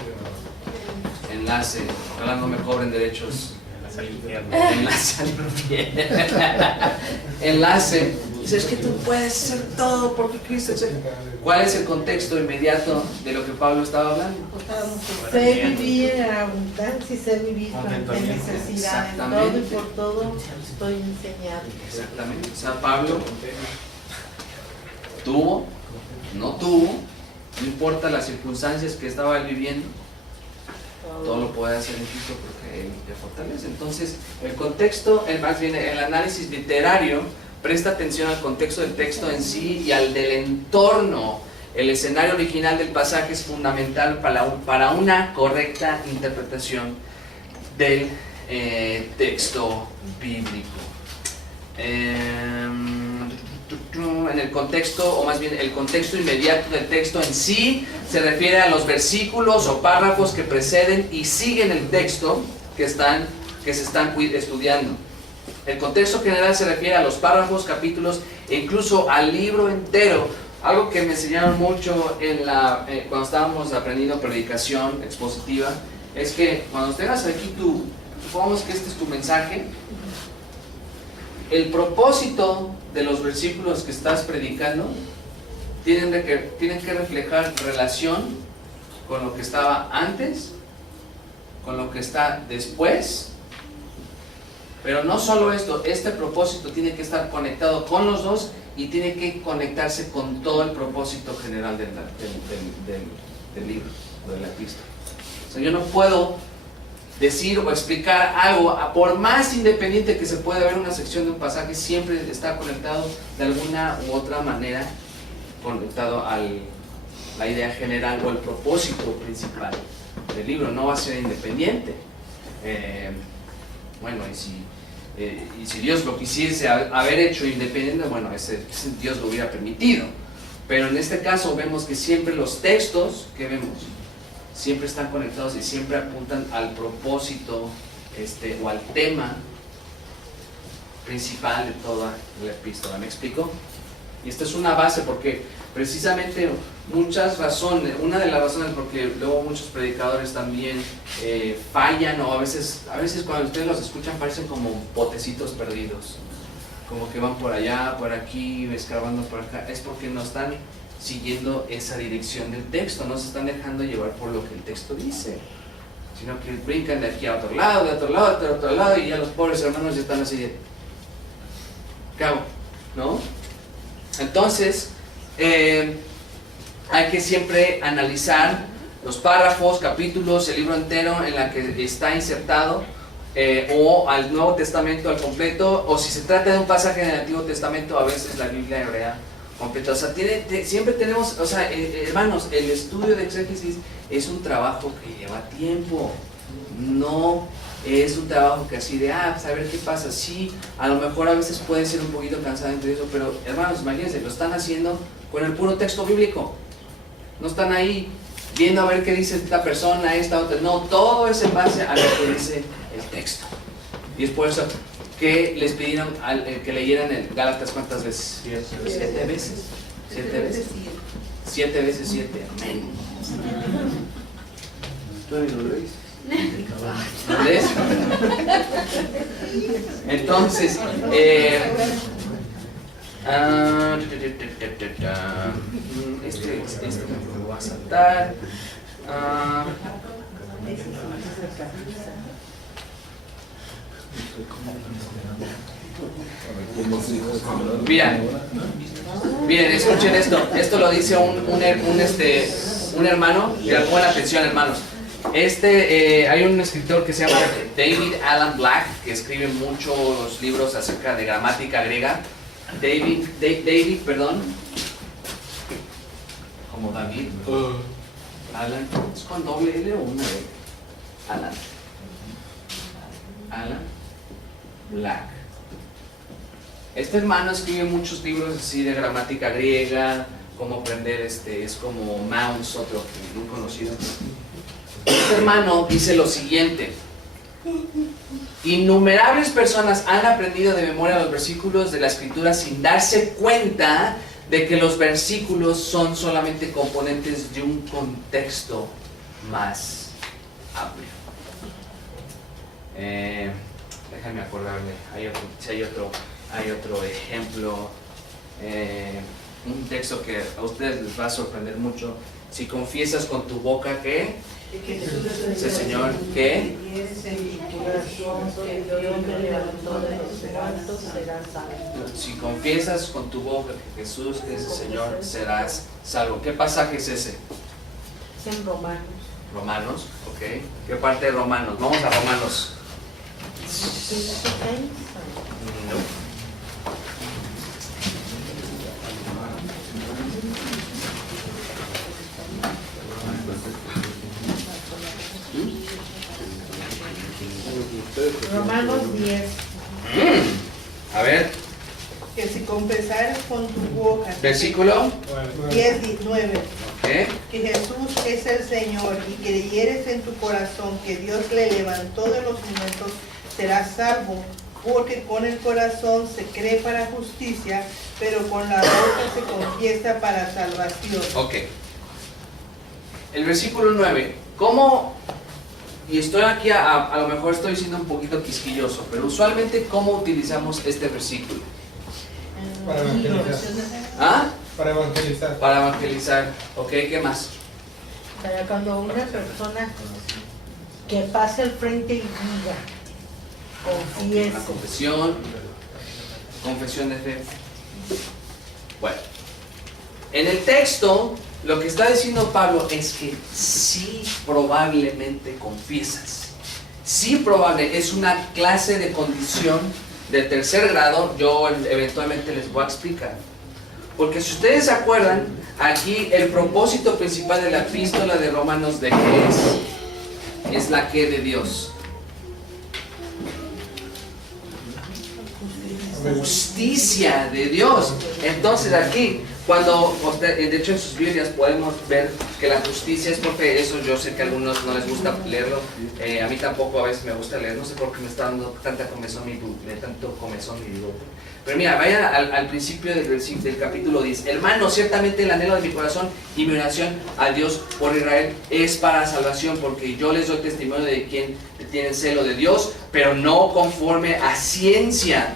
Enlace, ojalá no me cobren derechos. Enlace al infierno. Enlace. Dice, es que tú puedes hacer todo porque Cristo es. ¿Cuál es el contexto inmediato de lo que Pablo estaba hablando? Sé vivir en abundancia y sé vivir en necesidad. En todo y por todo estoy enseñado. Exactamente. O sea, Pablo tuvo, no importa las circunstancias que estaba él viviendo, todo lo puede hacer en Cristo porque Él te fortalece. Entonces, el contexto, más bien el análisis literario, presta atención al contexto del texto en sí y al del entorno. El escenario original del pasaje es fundamental para una correcta interpretación del texto bíblico. En el contexto, o más bien el contexto inmediato del texto en sí, se refiere a los versículos o párrafos que preceden y siguen el texto que se están estudiando. El contexto general se refiere a los párrafos, capítulos e incluso al libro entero. Algo que me enseñaron mucho cuando estábamos aprendiendo predicación expositiva es que cuando tengas aquí supongamos que este es tu mensaje, el propósito de los versículos que estás predicando tienen que reflejar relación con lo que estaba antes, con lo que está después. Pero no solo esto, este propósito tiene que estar conectado con los dos y tiene que conectarse con todo el propósito general del libro o de la epístola. O sea, yo no puedo decir o explicar algo, por más independiente que se pueda ver una sección de un pasaje, siempre está conectado de alguna u otra manera, conectado a la idea general o el propósito principal del libro. No va a ser independiente. Bueno, y si Dios lo quisiese haber hecho independiente, bueno, Dios lo hubiera permitido. Pero en este caso vemos que siempre los textos que vemos siempre están conectados y siempre apuntan al propósito o al tema principal de toda la epístola. ¿Me explico? Y esta es una base porque precisamente muchas razones, una de las razones porque luego muchos predicadores también fallan, o a veces cuando ustedes los escuchan parecen como botecitos perdidos, como que van por allá, por aquí, escarbando por acá, es porque no están siguiendo esa dirección del texto, no se están dejando llevar por lo que el texto dice, sino que brincan de aquí a otro lado, de otro lado, de otro lado, y ya los pobres hermanos ya están así de ¿qué hago? ¿No? Entonces, hay que siempre analizar los párrafos, capítulos, el libro entero en la que está insertado, o al Nuevo Testamento al completo, o si se trata de un pasaje del Antiguo Testamento, a veces la Biblia hebrea completa. O sea, siempre tenemos, o sea, hermanos, el estudio de exégesis es un trabajo que lleva tiempo, no es un trabajo que así de, saber qué pasa. Sí, a lo mejor a veces puede ser un poquito cansado eso, pero hermanos, imagínense, lo están haciendo con el puro texto bíblico, no están ahí viendo a ver qué dice esta persona, esta otra, no, todo es en base a lo que dice el texto. Y es por eso que les pidieron que leyeran el Gálatas, ¿cuántas veces? 7 veces. 7 veces. 7 veces 7. Amén. ¿Tú no lo lees? ¿Lo lees? Entonces, este me lo voy a saltar. Miren, escuchen esto. Esto lo dice un hermano. Y pongan atención, hermanos. Hay un escritor que se llama David Alan Black, que escribe muchos libros acerca de gramática griega. David, perdón. Como David. Alan. ¿Es con doble L o una L? Alan Black. Este hermano escribe muchos libros así de gramática griega, cómo aprender, es como Mounce, otro muy conocido. Este hermano dice lo siguiente: innumerables personas han aprendido de memoria los versículos de la Escritura sin darse cuenta de que los versículos son solamente componentes de un contexto más amplio. Déjame acordarme, hay otro ejemplo, un texto que a ustedes les va a sorprender mucho. Si confiesas con tu boca que es el Señor, que si confiesas con tu boca que Jesús es el Señor, serás salvo. ¿Qué pasaje es ese? Es en Romanos. Romanos, ok. ¿Qué parte de Romanos? Vamos a Romanos. No. Romanos 10. A ver, Que si confesares con tu boca. versículo 10:9. ¿qué? Que Jesús es el Señor y creyeres en tu corazón que Dios le levantó de los muertos, serás salvo. Porque con el corazón se cree para justicia, pero con la boca se confiesa para salvación. Ok. El versículo 9. ¿Cómo? Y estoy aquí, a lo mejor estoy siendo un poquito quisquilloso, pero usualmente, ¿cómo utilizamos este versículo? Para evangelizar. ¿Ah? Para evangelizar. Para evangelizar. Ok, ¿qué más? Para cuando una persona que pase al frente y diga, confiese. Una confesión. Confesión de fe. Bueno. En el texto, lo que está diciendo Pablo es que sí probablemente confiesas. Sí probable, es una clase de condición de tercer grado. Yo eventualmente les voy a explicar. Porque si ustedes se acuerdan, aquí el propósito principal de la epístola de Romanos, ¿de qué es? Es la que de Dios. Justicia de Dios. Entonces aquí, cuando, de hecho en sus Biblias podemos ver que la justicia es porque eso, yo sé que a algunos no les gusta leerlo, a mí tampoco a veces me gusta leer, no sé por qué me está dando tanta comezón mi bigote. Pero mira, vayan al principio del capítulo 10. Hermano, ciertamente el anhelo de mi corazón y mi oración a Dios por Israel es para salvación, porque yo les doy testimonio de quien tiene celo de Dios, pero no conforme a ciencia.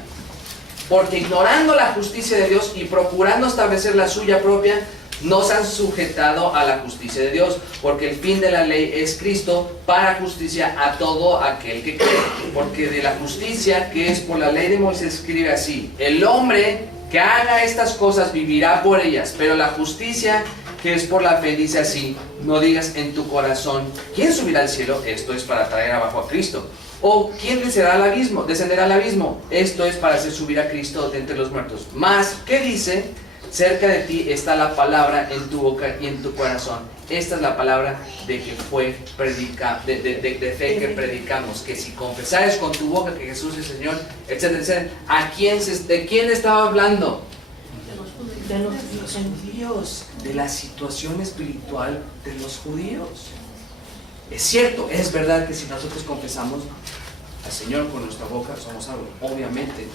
Porque ignorando la justicia de Dios y procurando establecer la suya propia, no se han sujetado a la justicia de Dios, porque el fin de la ley es Cristo para justicia a todo aquel que cree. Porque de la justicia que es por la ley de Moisés escribe así: el hombre que haga estas cosas vivirá por ellas, pero la justicia que es por la fe, dice así: no digas en tu corazón, ¿quién subirá al cielo? Esto es para traer abajo a Cristo. O ¿quién descenderá al abismo? Esto es para hacer subir a Cristo de entre los muertos. Mas, ¿qué dice? Cerca de ti está la palabra en tu boca y en tu corazón. Esta es la palabra de que fue de fe que predicamos, que si confesares con tu boca que Jesús es Señor, etcétera, etcétera. ¿De quién estaba hablando? De los judíos, de la situación espiritual de los judíos. Es cierto, es verdad que si nosotros confesamos al Señor con nuestra boca, somos salvos, obviamente.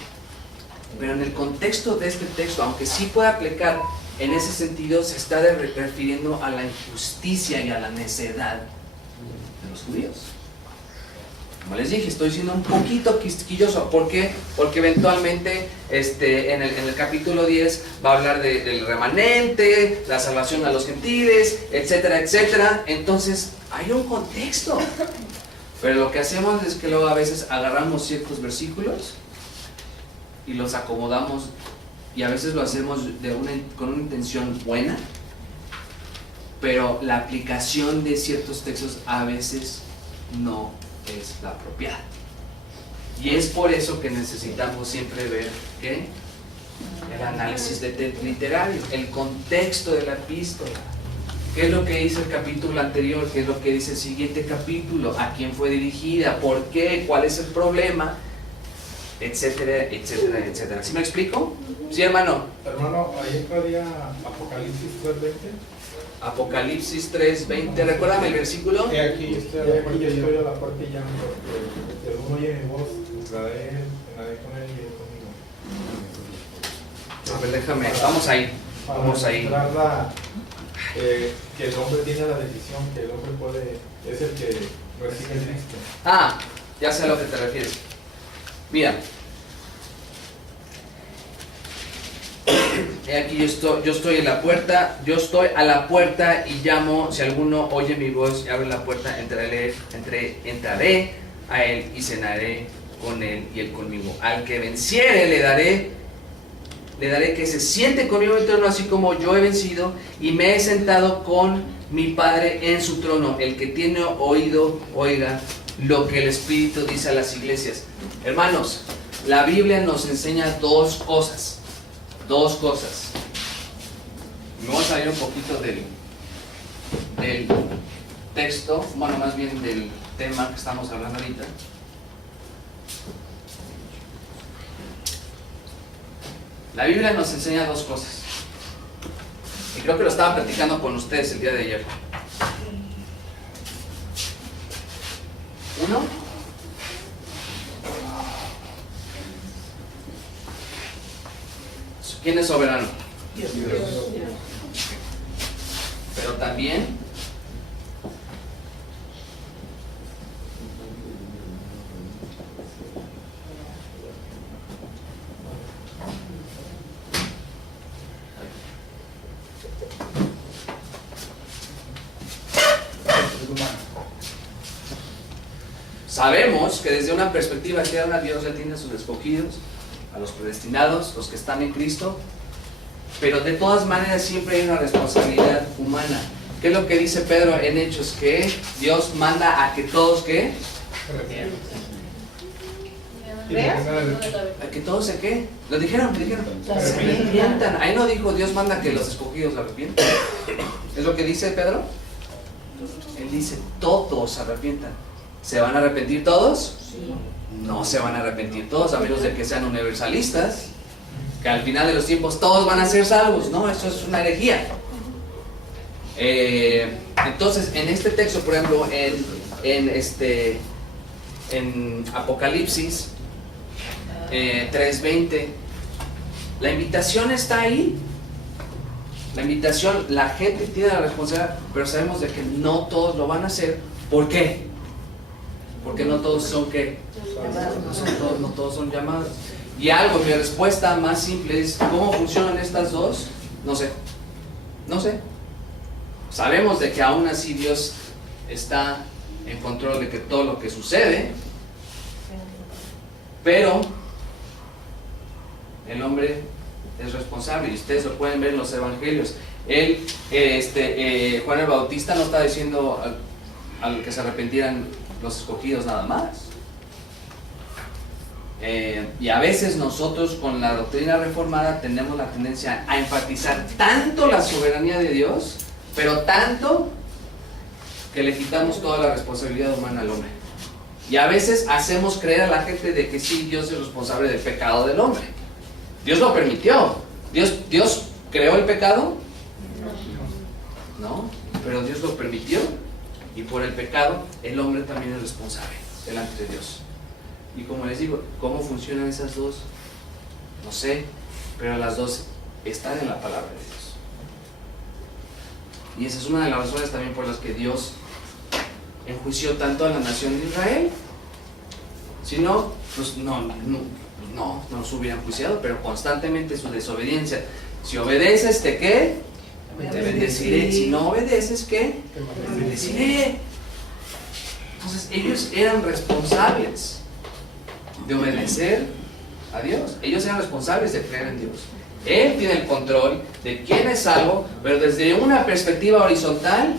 Pero en el contexto de este texto, aunque sí puede aplicar en ese sentido, se está refiriendo a la injusticia y a la necedad de los judíos. Como les dije, estoy siendo un poquito quisquilloso. ¿Por qué? Porque eventualmente en el capítulo 10 va a hablar del remanente, la salvación a los gentiles, etcétera, etcétera. Entonces hay un contexto. Pero lo que hacemos es que luego a veces agarramos ciertos versículos y los acomodamos, y a veces lo hacemos con una intención buena, pero la aplicación de ciertos textos a veces no es la apropiada. Y es por eso que necesitamos siempre ver ¿qué? El análisis literario, el contexto de la epístola. ¿Qué es lo que dice el capítulo anterior? ¿Qué es lo que dice el siguiente capítulo? ¿A quién fue dirigida? ¿Por qué? ¿Cuál es el problema? Etcétera, etcétera, etcétera. ¿Sí me explico? ¿Sí, hermano? Hermano, ahí entraría Apocalipsis 3:20. Apocalipsis 3:20. Recuérdame el versículo. Aquí estoy a la puerta y llamo. Si alguno oye mi voz, entraré con él y él conmigo. A ver, déjame. Vamos ahí. Vamos ahí. Que el hombre tiene la decisión, que el hombre es el que recibe el Cristo. Ah, ya sé a lo que te refieres. Mira, aquí yo estoy en la puerta, yo estoy a la puerta y llamo. Si alguno oye mi voz y abre la puerta, entraré a él y cenaré con él y él conmigo. Al que venciere le daré que se siente conmigo en trono, así como yo he vencido y me he sentado con mi Padre en su trono. El que tiene oído, oiga lo que el Espíritu dice a las iglesias. Hermanos, la Biblia nos enseña dos cosas. Me voy a salir un poquito del texto, bueno, más bien del tema que estamos hablando ahorita. La Biblia nos enseña dos cosas. Y creo que lo estaba platicando con ustedes el día de ayer. Uno, ¿quién es soberano? Dios. Pero también sabemos que desde una perspectiva eterna Dios ya tiene a sus escogidos, a los predestinados, los que están en Cristo, pero de todas maneras siempre hay una responsabilidad humana. ¿Qué es lo que dice Pedro en Hechos? Que Dios manda a que todos, ¿qué? A que todos se, ¿qué? Lo dijeron. Se arrepientan. Ahí no dijo Dios manda a que los escogidos se arrepientan. ¿Es lo que dice Pedro? Él dice todos se arrepientan. ¿Se van a arrepentir todos? Sí. No se van a arrepentir todos, a menos de que sean universalistas, que al final de los tiempos todos van a ser salvos. No, eso es una herejía. Entonces, en este texto, por ejemplo, en Apocalipsis 3:20, la invitación está ahí. La invitación, la gente tiene la responsabilidad, pero sabemos de que no todos lo van a hacer. ¿Por qué? Porque no todos son ¿qué? No todos son llamados. Y mi respuesta más simple es: ¿cómo funcionan estas dos? No sé. Sabemos de que aún así Dios está en control de que todo lo que sucede, pero el hombre es responsable, y ustedes lo pueden ver en los evangelios. Juan el Bautista no está diciendo al que se arrepentieran los escogidos nada más. Y a veces nosotros con la doctrina reformada tenemos la tendencia a enfatizar tanto la soberanía de Dios, pero tanto que le quitamos toda la responsabilidad humana al hombre. Y a veces hacemos creer a la gente de que sí, Dios es responsable del pecado del hombre. Dios lo permitió. ¿Dios creó el pecado? No, pero Dios lo permitió. Y por el pecado, el hombre también es responsable delante de Dios. Y como les digo, ¿cómo funcionan esas dos? No sé, pero las dos están en la palabra de Dios. Y esa es una de las razones también por las que Dios enjuició tanto a la nación de Israel. Si no, pues no nos hubieran enjuiciado, pero constantemente su desobediencia. Si obedeces, ¿qué? Te bendeciré. Si no obedeces, ¿qué? Te bendeciré. Entonces ellos eran responsables de obedecer a Dios. Ellos eran responsables de creer en Dios. Él tiene el control de quién es salvo, pero desde una perspectiva horizontal,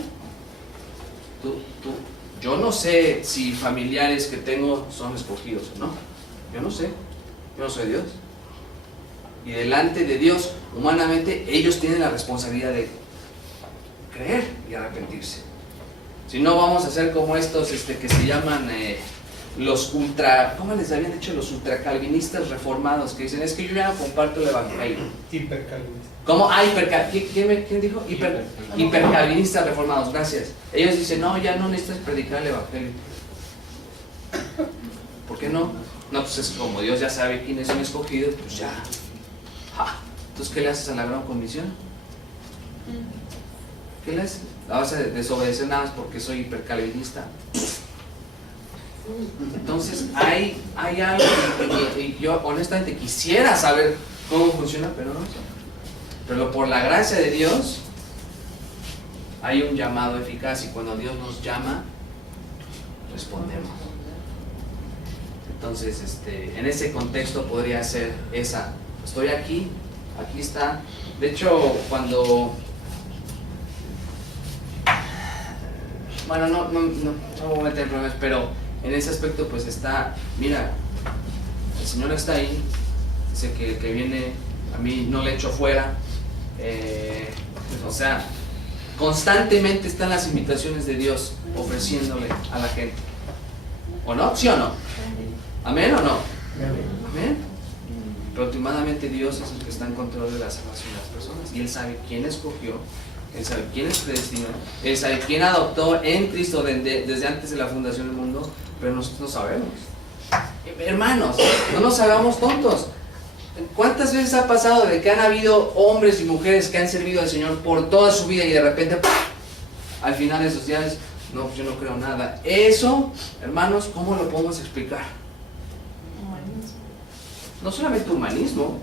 yo no sé si familiares que tengo son escogidos o no. Yo no sé. Yo no soy Dios. Y delante de Dios, humanamente, ellos tienen la responsabilidad de creer y arrepentirse. Si no, vamos a ser como estos que se llaman los ¿cómo les habían dicho? Los ultracalvinistas reformados, que dicen, es que yo ya no comparto el evangelio. Hipercalvinista. ¿Cómo? ¿Quién dijo? Hipercalvinistas reformados, gracias. Ellos dicen, no, ya no necesitas predicar el evangelio. ¿Por qué no? No, pues es como Dios ya sabe quiénes son escogidos, pues ya. Entonces, ¿qué le haces a la gran comisión? ¿Qué le haces? ¿La vas a desobedecer nada más porque soy hipercalvinista? Entonces, hay algo y yo honestamente quisiera saber cómo funciona, pero no sé. Pero por la gracia de Dios hay un llamado eficaz y cuando Dios nos llama, respondemos. Entonces, en ese contexto podría ser esa. Estoy aquí está. De hecho, cuando... Bueno, no voy a meter en problemas, pero en ese aspecto pues está, mira, el Señor está ahí, dice que el que viene a mí no le echo fuera. O sea, constantemente están las invitaciones de Dios ofreciéndole a la gente. ¿O no? ¿Sí o no? ¿Amén o no? ¿Amén? Pero últimamente Dios es el que está en control de la salvación de las personas y Él sabe quién escogió, Él sabe quién es predestinado, Él sabe quién adoptó en Cristo desde antes de la fundación del mundo, pero nosotros no sabemos. Hermanos, no nos hagamos tontos. ¿Cuántas veces ha pasado de que han habido hombres y mujeres que han servido al Señor por toda su vida y de repente al final de esos días, no, pues yo no creo nada? Eso, hermanos, ¿cómo lo podemos explicar? No solamente humanismo,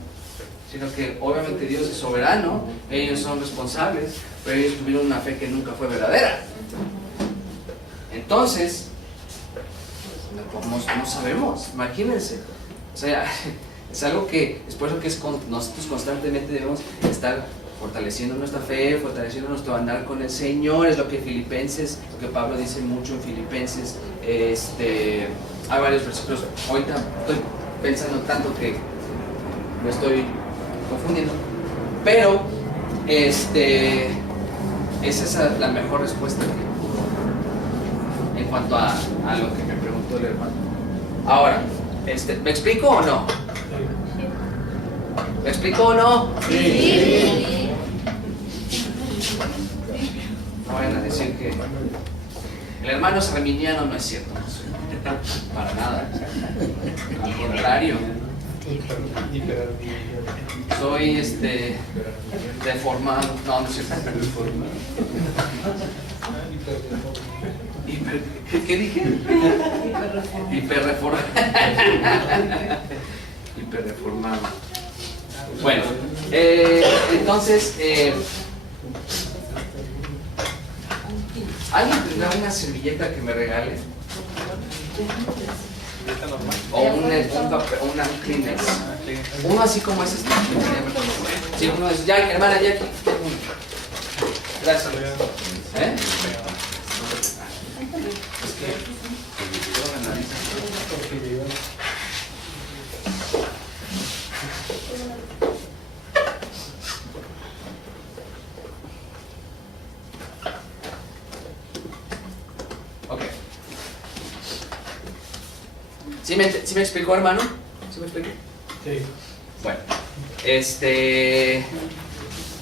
sino que obviamente Dios es soberano, ellos son responsables, pero ellos tuvieron una fe que nunca fue verdadera. Entonces, no sabemos, imagínense. O sea, es algo que, es por eso que nosotros constantemente debemos estar fortaleciendo nuestra fe, fortaleciendo nuestro andar con el Señor. Es lo que Filipenses, lo que Pablo dice mucho en Filipenses. Hay varios versículos. Ahorita estoy pensando tanto que me estoy confundiendo, pero esa es la mejor respuesta en cuanto a lo que me preguntó el hermano. Ahora, ¿me explico o no? ¿Me explico o no? Sí. No vayan a decir que el hermano es arminiano, no es cierto. Para nada. Al contrario. Soy deformado. No es cierto. ¿Qué dije? Hiperreformado. Hiperreformado. Bueno, entonces, ¿alguien tendrá una servilleta que me regale? O un Kleenex. Uno así como ese. Sí, uno es, ya, hermana, ya aquí. Gracias. ¿Eh? Ok. ¿Sí me explicó, hermano? ¿Sí me expliqué? Sí. Bueno,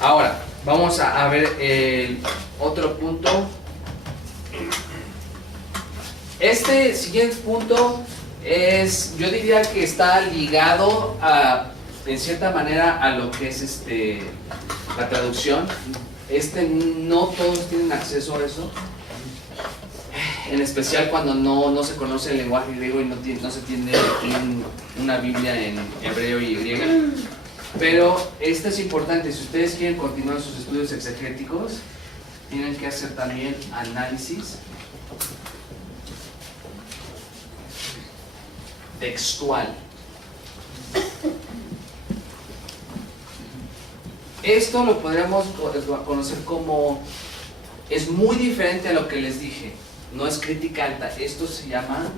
ahora vamos a ver el otro punto. Este siguiente punto es, yo diría que está ligado en cierta manera a lo que es la traducción. No todos tienen acceso a eso, en especial cuando no se conoce el lenguaje griego y no se tiene una Biblia en hebreo y griego. Pero esto es importante, si ustedes quieren continuar sus estudios exegéticos, tienen que hacer también análisis textual. Esto lo podríamos conocer como, es muy diferente a lo que les dije, no es crítica alta, esto se llama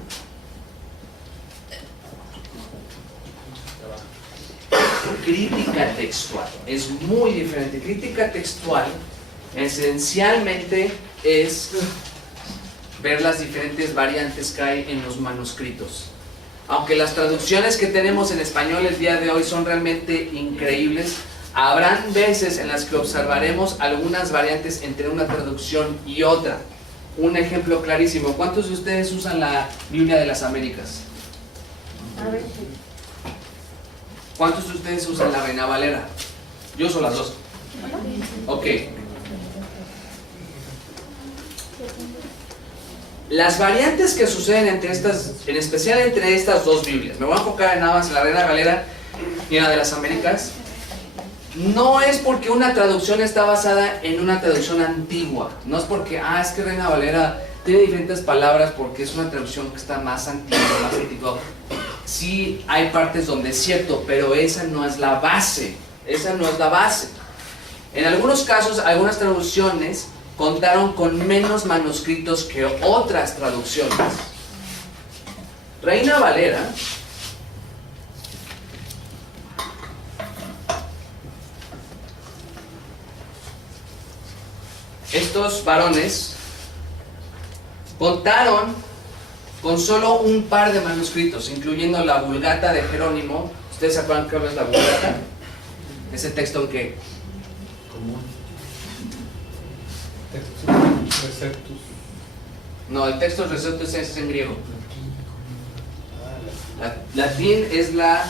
crítica textual, es muy diferente. Crítica textual esencialmente es ver las diferentes variantes que hay en los manuscritos. Aunque las traducciones que tenemos en español el día de hoy son realmente increíbles, habrán veces en las que observaremos algunas variantes entre una traducción y otra. Un ejemplo clarísimo, ¿cuántos de ustedes usan la Biblia de las Américas? A ver. ¿Cuántos de ustedes usan la Reina Valera? Yo uso las dos. Ok. Las variantes que suceden entre estas, en especial entre estas dos Biblias, me voy a enfocar en nada más en la Reina Valera y en la de las Américas, no es porque una traducción está basada en una traducción antigua, no es porque, es que Reina Valera tiene diferentes palabras porque es una traducción que está más antigua, Sí hay partes donde es cierto, pero esa no es la base, En algunos casos, algunas traducciones contaron con menos manuscritos que otras traducciones. Reina Valera estos varones contaron con solo un par de manuscritos, incluyendo la Vulgata de Jerónimo. ¿Ustedes se acuerdan qué es la Vulgata? Ese texto que Receptus. no, el texto Receptus es en griego. Latín es la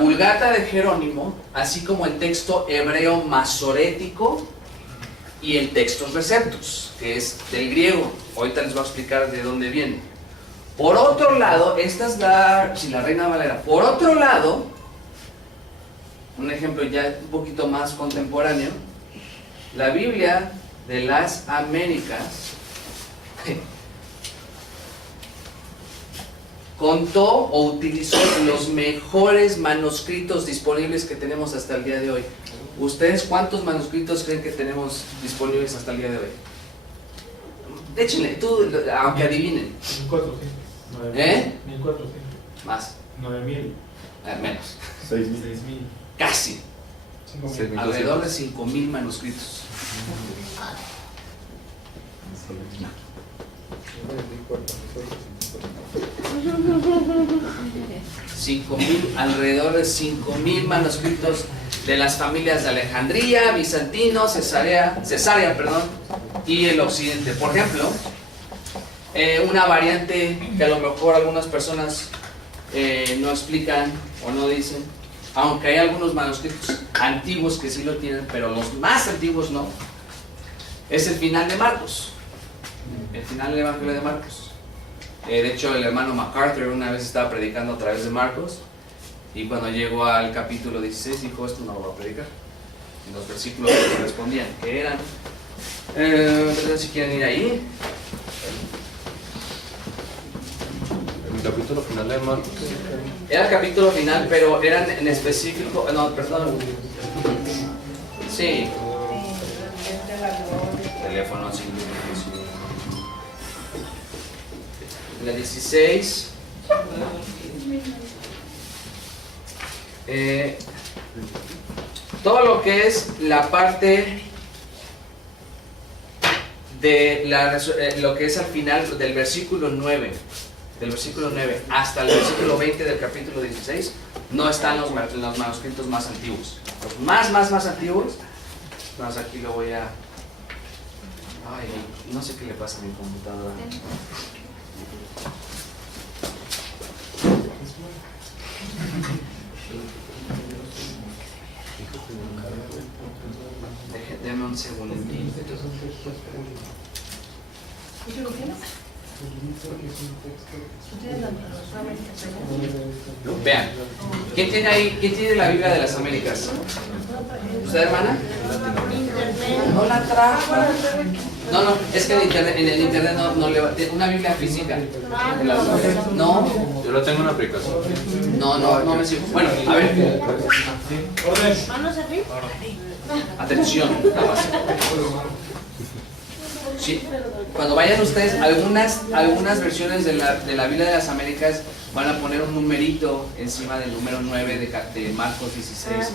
Vulgata de Jerónimo, así como el texto hebreo masorético y el texto Receptus, que es del griego. Ahorita les voy a explicar de dónde viene. Por otro lado, esta es la Reina Valera. Por otro lado, un ejemplo ya un poquito más contemporáneo, la Biblia de las Américas contó o utilizó los mejores manuscritos disponibles que tenemos hasta el día de hoy. ¿Ustedes cuántos manuscritos creen que tenemos disponibles hasta el día de hoy? Échenle, aunque adivinen. 1400. 1400. Más. 9000. Menos. 6000. 6000. Casi. 5000. Alrededor de 5000 manuscritos. 5000, alrededor de 5000 manuscritos de las familias de Alejandría, Bizantino, Cesarea, y el occidente. Por ejemplo, una variante que a lo mejor algunas personas no explican o no dicen, aunque hay algunos manuscritos antiguos que sí lo tienen, pero los más antiguos no, es el final de Marcos, el final del Evangelio de Marcos. De hecho, el hermano MacArthur una vez estaba predicando a través de Marcos, y cuando llegó al capítulo 16 dijo: esto no lo voy a predicar. En los versículos que correspondían, que eran, si quieren ir ahí, capítulo final de Marcos. Era el capítulo final, pero eran en específico, no, perdón. Sí. Teléfono, sí. La 16. Todo lo que es la parte de lo que es al final del versículo 9, hasta el versículo 20 del capítulo 16, no están los manuscritos más antiguos. Los más antiguos, vamos, aquí lo voy a... Ay, no sé qué le pasa a mi computadora. Deme un segundito. Vean, ¿quién tiene ahí? ¿Quién tiene la Biblia de las Américas? ¿Usted, hermana? No la trajo. No, es que en el internet no le va. Una Biblia física. No. Yo la tengo en una aplicación. No me sirve. Bueno, a ver. Manos arriba. Atención, nada más. Sí, cuando vayan ustedes, algunas versiones de la Biblia de las Américas van a poner un numerito encima del número 9 de Marcos 16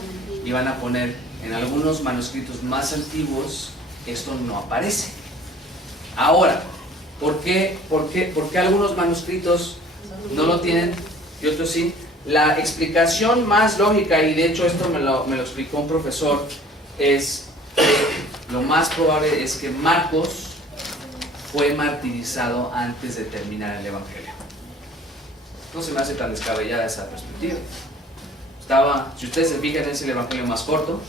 y van a poner en algunos manuscritos más antiguos, esto no aparece. Ahora, ¿por qué algunos manuscritos no lo tienen y otros sí? La explicación más lógica, y de hecho esto me lo explicó un profesor, es que lo más probable es que Marcos fue martirizado antes de terminar el Evangelio. No se me hace tan descabellada esa perspectiva. Si ustedes se fijan, es el Evangelio más corto,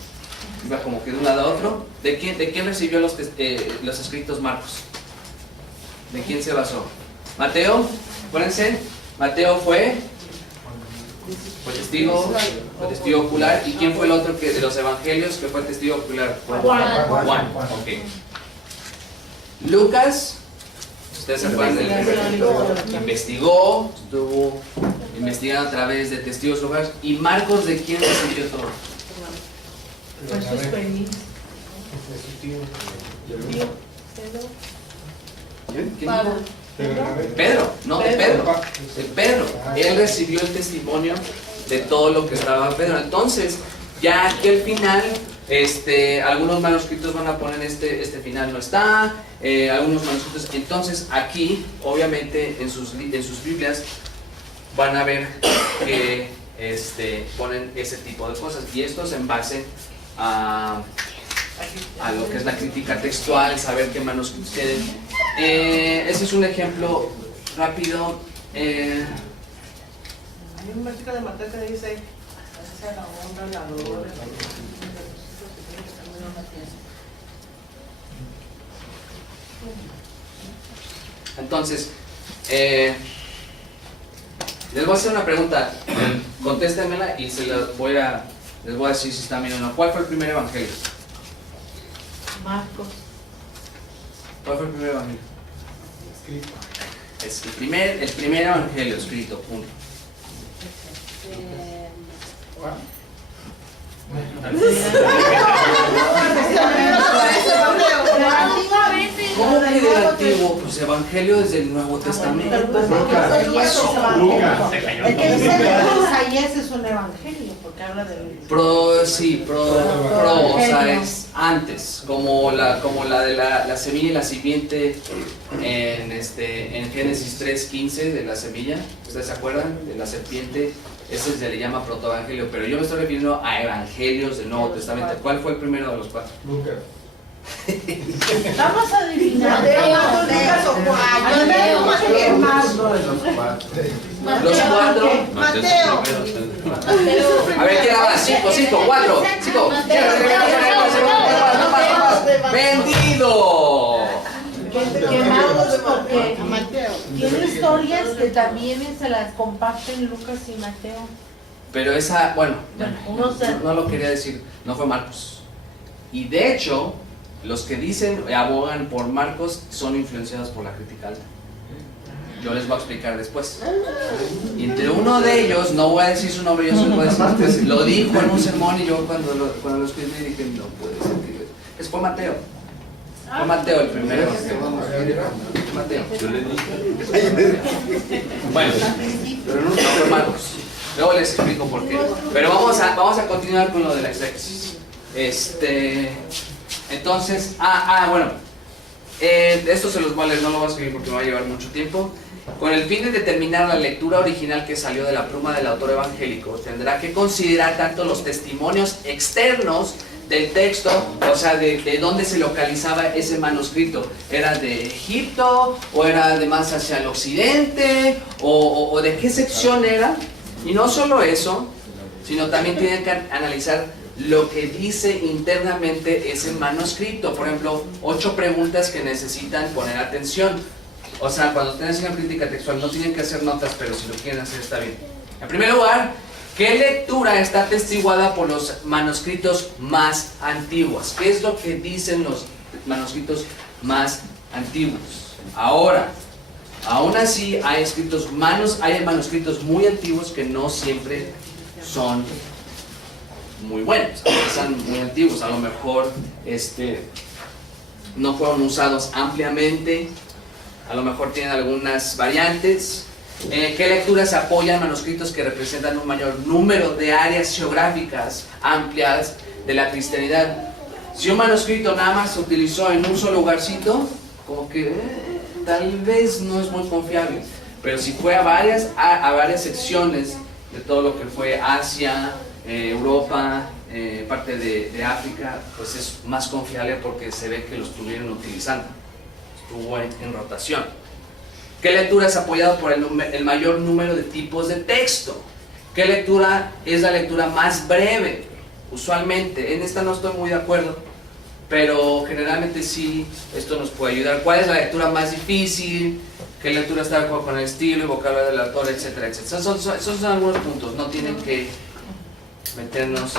iba como que de un lado a otro. ¿De quién recibió los escritos Marcos? ¿De quién se basó? Mateo, acuérdense, Mateo fue testigo ocular. ¿Y quién fue el otro de los evangelios que fue testigo ocular? Juan. Ok. Lucas, ustedes se acuerdan del investigó, estuvo investigando a través de testigos oculares. ¿Y Marcos de quién recibió todo? ¿Quién dijo? Pedro, no, de Pedro. Él recibió el testimonio de todo lo que estaba Pedro. Entonces, ya aquí al final, algunos manuscritos van a poner este final no está, algunos manuscritos. Entonces, aquí, obviamente, en sus Biblias van a ver que ponen ese tipo de cosas. Y esto es en base a lo que es la crítica textual, saber qué manuscritos tienen. Ese es un ejemplo rápido. Hay un versículo de Mateo que dice: hacia la honra, la gloria, Entonces, les voy a hacer una pregunta. Contéstenmela y les voy a decir si están bien o no. ¿Cuál fue el primer evangelio? Marcos. ¿Cuál fue el primer evangelio? Es el primer evangelio escrito, punto. ¿Cómo que del antiguo? Pues evangelio desde el Nuevo Testamento. El que dice Isaías es un evangelio, porque habla de... O sea, es antes, como la de la semilla y la simiente en Génesis 3:15 de la semilla. ¿Ustedes se acuerdan? De la serpiente. Ese se le llama protoevangelio, pero yo me estoy refiriendo a evangelios del Nuevo Testamento. ¿Cuál fue el primero de los cuatro? Lucas. Vamos a adivinar. Los cuatro. Mateo. A ver, ¿quién habla? 5, 4, 5. ¡Vendido! Quemados porque tiene historias que también se las comparten Lucas y Mateo. Pero esa, bueno, no lo quería decir, no fue Marcos. Y de hecho, los que dicen, abogan por Marcos, son influenciados por la crítica alta. Yo les voy a explicar después. Y entre uno de ellos, no voy a decir su nombre, yo solo voy a decir, lo dijo en un sermón y yo cuando lo escribí dije, no puede ser que... Fue Mateo. Fue Mateo el primero. Mateo. Yo le dije. Bueno, pero no fue Marcos. Luego les explico por qué. Pero vamos a continuar con lo de la exégesis. Entonces, bueno. Esto se los voy a leer, no lo voy a escribir porque me va a llevar mucho tiempo. Con el fin de determinar la lectura original que salió de la pluma del autor evangélico, tendrá que considerar tanto los testimonios externos del texto, o sea, de dónde se localizaba ese manuscrito. ¿Era de Egipto? ¿O era de más hacia el occidente? ¿O de qué sección era? Y no solo eso, sino también tienen que analizar lo que dice internamente ese manuscrito. Por ejemplo, 8 preguntas que necesitan poner atención. O sea, cuando ustedes hagan crítica textual no tienen que hacer notas, pero si lo quieren hacer está bien. En primer lugar, ¿qué lectura está atestiguada por los manuscritos más antiguos? ¿Qué es lo que dicen los manuscritos más antiguos? Ahora, aún así hay manuscritos muy antiguos que no siempre son muy buenos, son muy antiguos, a lo mejor no fueron usados ampliamente, a lo mejor tienen algunas variantes. ¿Qué lecturas apoyan manuscritos que representan un mayor número de áreas geográficas amplias de la cristianidad? Si un manuscrito nada más se utilizó en un solo lugarcito, como que tal vez no es muy confiable, pero si fue a varias secciones de todo lo que fue Asia, Europa, parte de África, pues es más confiable porque se ve que lo estuvieron utilizando, estuvo en rotación. ¿Qué lectura es apoyada por el mayor número de tipos de texto? ¿Qué lectura es la lectura más breve? Usualmente, en esta no estoy muy de acuerdo, pero generalmente sí, esto nos puede ayudar. ¿Cuál es la lectura más difícil? ¿Qué lectura está de acuerdo con el estilo y vocabulario del autor, etcétera, etcétera? Esos son algunos puntos, no tienen que meternos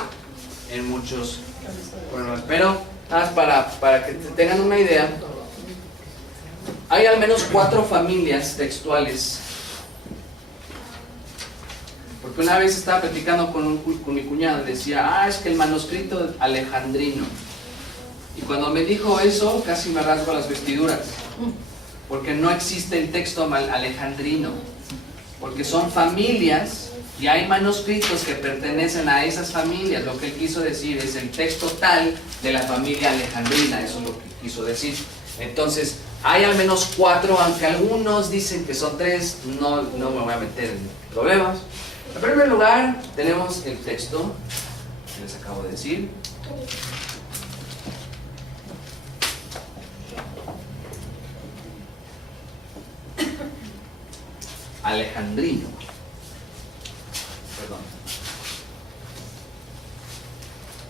en muchos problemas, pero nada más para que tengan una idea. Hay al menos 4 familias textuales, porque una vez estaba platicando con mi cuñado y decía, es que el manuscrito alejandrino, y cuando me dijo eso casi me rasgo las vestiduras, porque no existe el texto alejandrino, porque son familias y hay manuscritos que pertenecen a esas familias. Lo que él quiso decir es el texto tal de la familia alejandrina, eso es lo que quiso decir. Entonces, hay al menos 4, aunque algunos dicen que son 3, no me voy a meter en problemas. En primer lugar, tenemos el texto que les acabo de decir. Alejandrino. Perdón.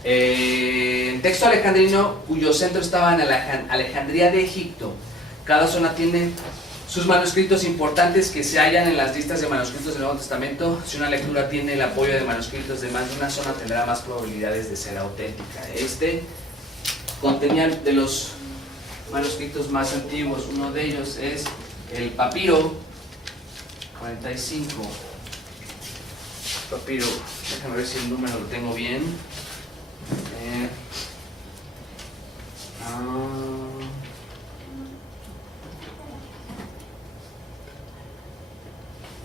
El texto alejandrino, cuyo centro estaba en Alejandría de Egipto. Cada zona tiene sus manuscritos importantes que se hallan en las listas de manuscritos del Nuevo Testamento. Si una lectura tiene el apoyo de manuscritos de más de una zona, tendrá más probabilidades de ser auténtica. Contenía de los manuscritos más antiguos. Uno de ellos es el papiro 45. Papiro, déjame ver si el número lo tengo bien.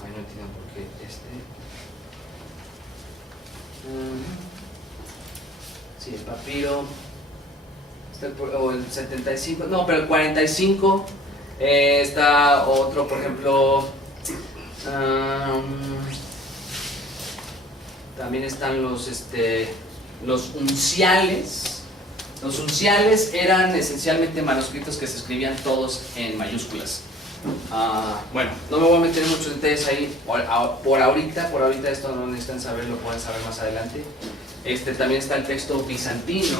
No entiendo por qué sí, el papiro o el 75, no, pero el 45. Está otro, por ejemplo, también están los unciales. Los unciales eran esencialmente manuscritos que se escribían todos en mayúsculas. Bueno, no me voy a meter en muchos detalles ahí por ahorita esto no necesitan saber, lo pueden saber más adelante. También está el texto bizantino.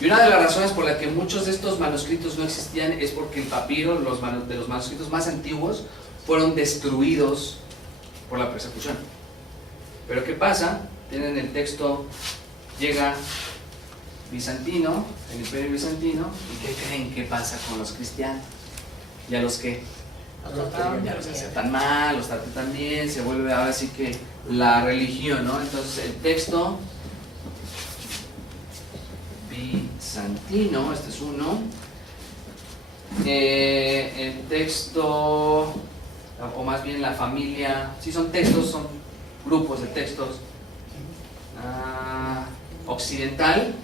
Y una de las razones por la que muchos de estos manuscritos no existían es porque el papiro, de los manuscritos más antiguos, fueron destruidos por la persecución. Pero ¿qué pasa? Tienen el texto, llega bizantino, el imperio bizantino, ¿y qué creen que pasa con los cristianos? ¿Y a los qué? ya los hace tan mal, los trata tan bien, se vuelve ahora sí que la religión, ¿no? Entonces el texto bizantino, este es uno. El texto, o más bien la familia, sí son textos, son grupos de textos. Occidental.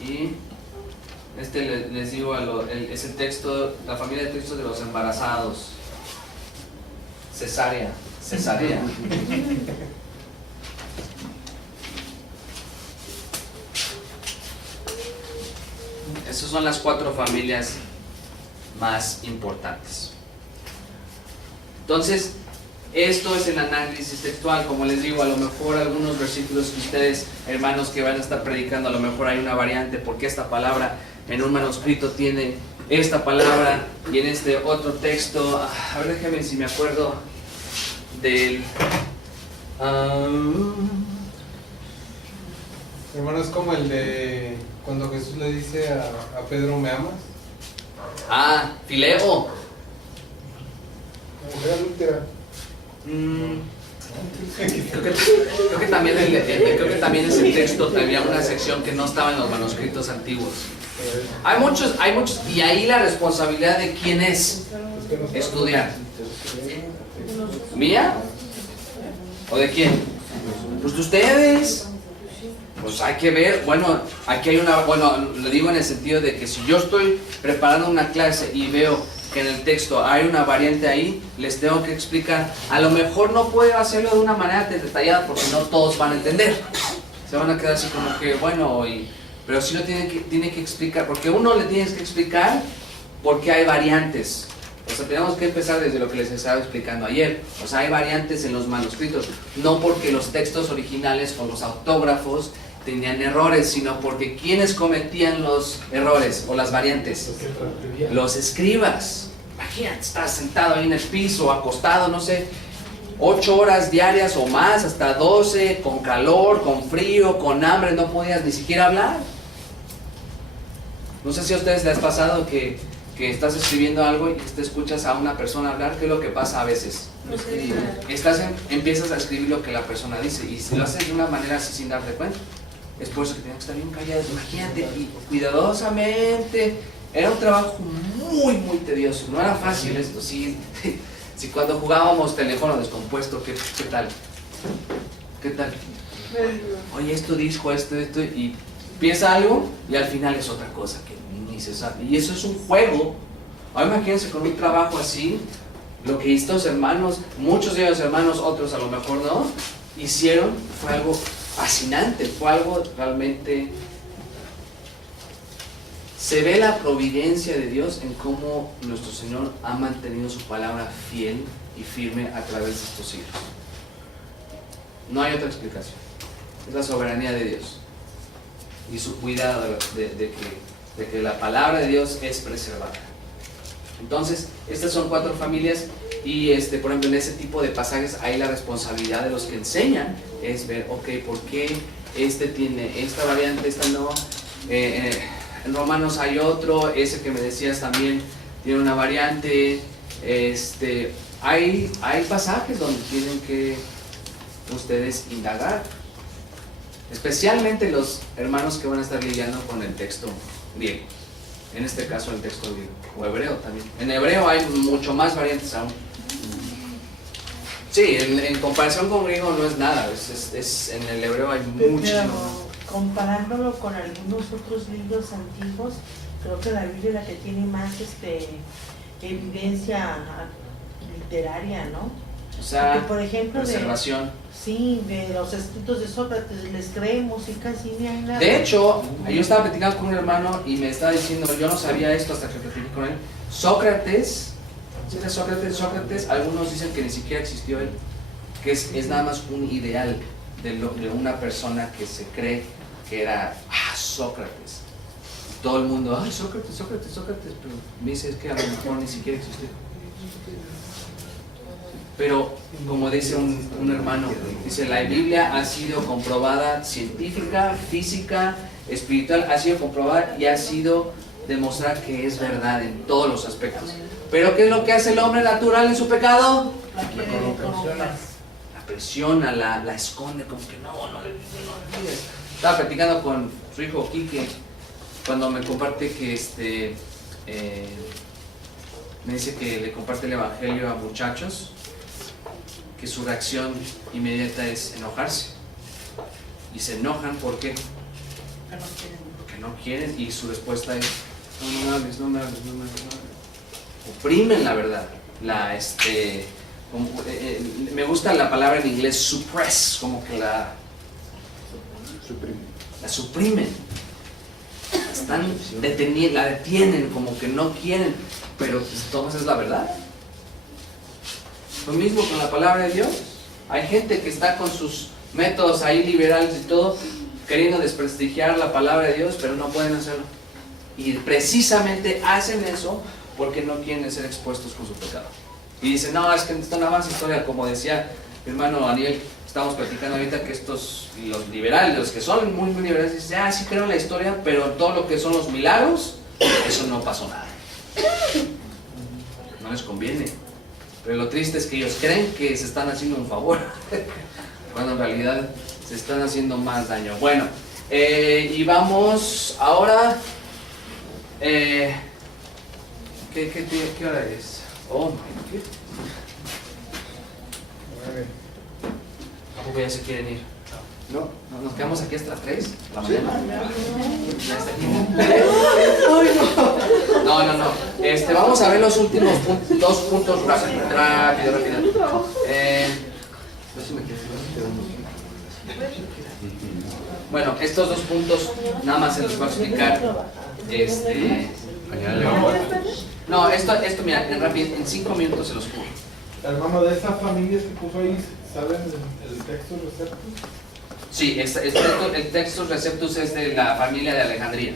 Y les digo, es el texto, la familia de textos de los embarazados. Cesarea. Esas son las 4 familias más importantes. Entonces, esto es el análisis textual. Como les digo, a lo mejor algunos versículos que ustedes, hermanos que van a estar predicando, a lo mejor hay una variante, porque esta palabra en un manuscrito tiene esta palabra y en este otro texto, a ver, déjenme si me acuerdo del... Hermano, es como el de cuando Jesús le dice a Pedro, ¿me amas? Fileo. Creo que también es el texto, había una sección que no estaba en los manuscritos antiguos. Hay muchos, y ahí la responsabilidad de quién es estudiar. ¿Mía? ¿O de quién? Pues de ustedes. Pues hay que ver, bueno, aquí hay lo digo en el sentido de que si yo estoy preparando una clase y veo que en el texto hay una variante ahí, les tengo que explicar. A lo mejor no puedo hacerlo de una manera detallada porque no todos van a entender. Se van a quedar así como que, bueno, pero sí lo tiene que explicar, porque uno le tienes que explicar por qué hay variantes. O sea, tenemos que empezar desde lo que les estaba explicando ayer. O sea, hay variantes en los manuscritos, no porque los textos originales o los autógrafos tenían errores, sino porque ¿quiénes cometían los errores o las variantes? Los escribas. Imagínate, estás sentado ahí en el piso, acostado, no sé, 8 horas diarias o más, hasta 12, con calor, con frío, con hambre, no podías ni siquiera hablar. No sé si a ustedes les ha pasado que estás escribiendo algo y te escuchas a una persona hablar. ¿Qué es lo que pasa a veces? Empiezas a escribir lo que la persona dice, y si lo haces de una manera así sin darte cuenta, es por eso que tienes que estar bien callados. Imagínate, y cuidadosamente. Era un trabajo muy, muy tedioso. No era fácil esto. Si cuando jugábamos teléfono descompuesto, ¿qué tal? ¿Qué tal? Oye, esto dijo esto, y empieza algo y al final es otra cosa que ni se sabe. Y eso es un juego. Ahora imagínense con un trabajo así, lo que estos hermanos, muchos de ellos hermanos, otros a lo mejor no, hicieron, fue algo fascinante, fue algo realmente... Se ve la providencia de Dios en cómo nuestro Señor ha mantenido su palabra fiel y firme a través de estos siglos. No hay otra explicación. Es la soberanía de Dios y su cuidado de que la palabra de Dios es preservada. Entonces, estas son 4 familias y por ejemplo en ese tipo de pasajes hay la responsabilidad de los que enseñan, es ver, ok, ¿por qué este tiene esta variante, esta no? En Romanos hay otro, ese que me decías también tiene una variante. Hay pasajes donde tienen que ustedes indagar, especialmente los hermanos que van a estar lidiando con el texto griego, en este caso el texto griego, o hebreo también. En hebreo hay mucho más variantes aún. Sí, en comparación con griego no es nada, en el hebreo hay muchísimo. Comparándolo con algunos otros libros antiguos, creo que la Biblia es la que tiene más evidencia literaria, ¿no? O sea, porque, por ejemplo, de los escritos de Sócrates les creemos y casi ni hay nada. De hecho, yo estaba platicando con un hermano y me estaba diciendo, yo no sabía esto hasta que platiqué con él. Sócrates, algunos dicen que ni siquiera existió él, que es nada más un ideal de una persona que se cree que era Sócrates. Todo el mundo, Sócrates, pero me dice es que a lo mejor ni siquiera existió. Pero como dice un hermano, dice la Biblia ha sido comprobada científica, física, espiritual, ha sido comprobada y ha sido demostrar que es verdad en todos los aspectos. Pero ¿qué es lo que hace el hombre natural en su pecado? La quiere La presiona, la esconde, como que no olvides. Estaba platicando con su hijo Quique cuando me comparte que me dice que le comparte el evangelio a muchachos, que su reacción inmediata es enojarse. Y se enojan porque no quieren, y su respuesta es no me hables. Oprimen la verdad. Me gusta la palabra en inglés suppress, como que la suprimen. La detienen, como que no quieren, pero entonces es la verdad. Lo mismo con la palabra de Dios. Hay gente que está con sus métodos ahí liberales y todo, queriendo desprestigiar la palabra de Dios, pero no pueden hacerlo. Y precisamente hacen eso porque no quieren ser expuestos con su pecado. Y dicen, no, es que esto nada más historia, como decía mi hermano Daniel, estamos platicando ahorita que los liberales, los que son muy, muy liberales, dicen, sí creo en la historia, pero todo lo que son los milagros, eso no pasó nada. No les conviene. Pero lo triste es que ellos creen que se están haciendo un favor, cuando en realidad se están haciendo más daño. Bueno, y vamos ahora. ¿Qué hora es? Oh my God. ¿A poco ya se quieren ir? No, nos quedamos aquí hasta las 3 de la mañana. Ya está aquí. No. Vamos a ver los últimos dos puntos rápido. Bueno, estos 2 puntos nada más se los voy a explicar. No, esto mira, en 5 minutos se los juro. Hermano, de esas familias que puso ahí, ¿saben el texto receptus? Sí, el texto receptus es de la familia de Alejandría.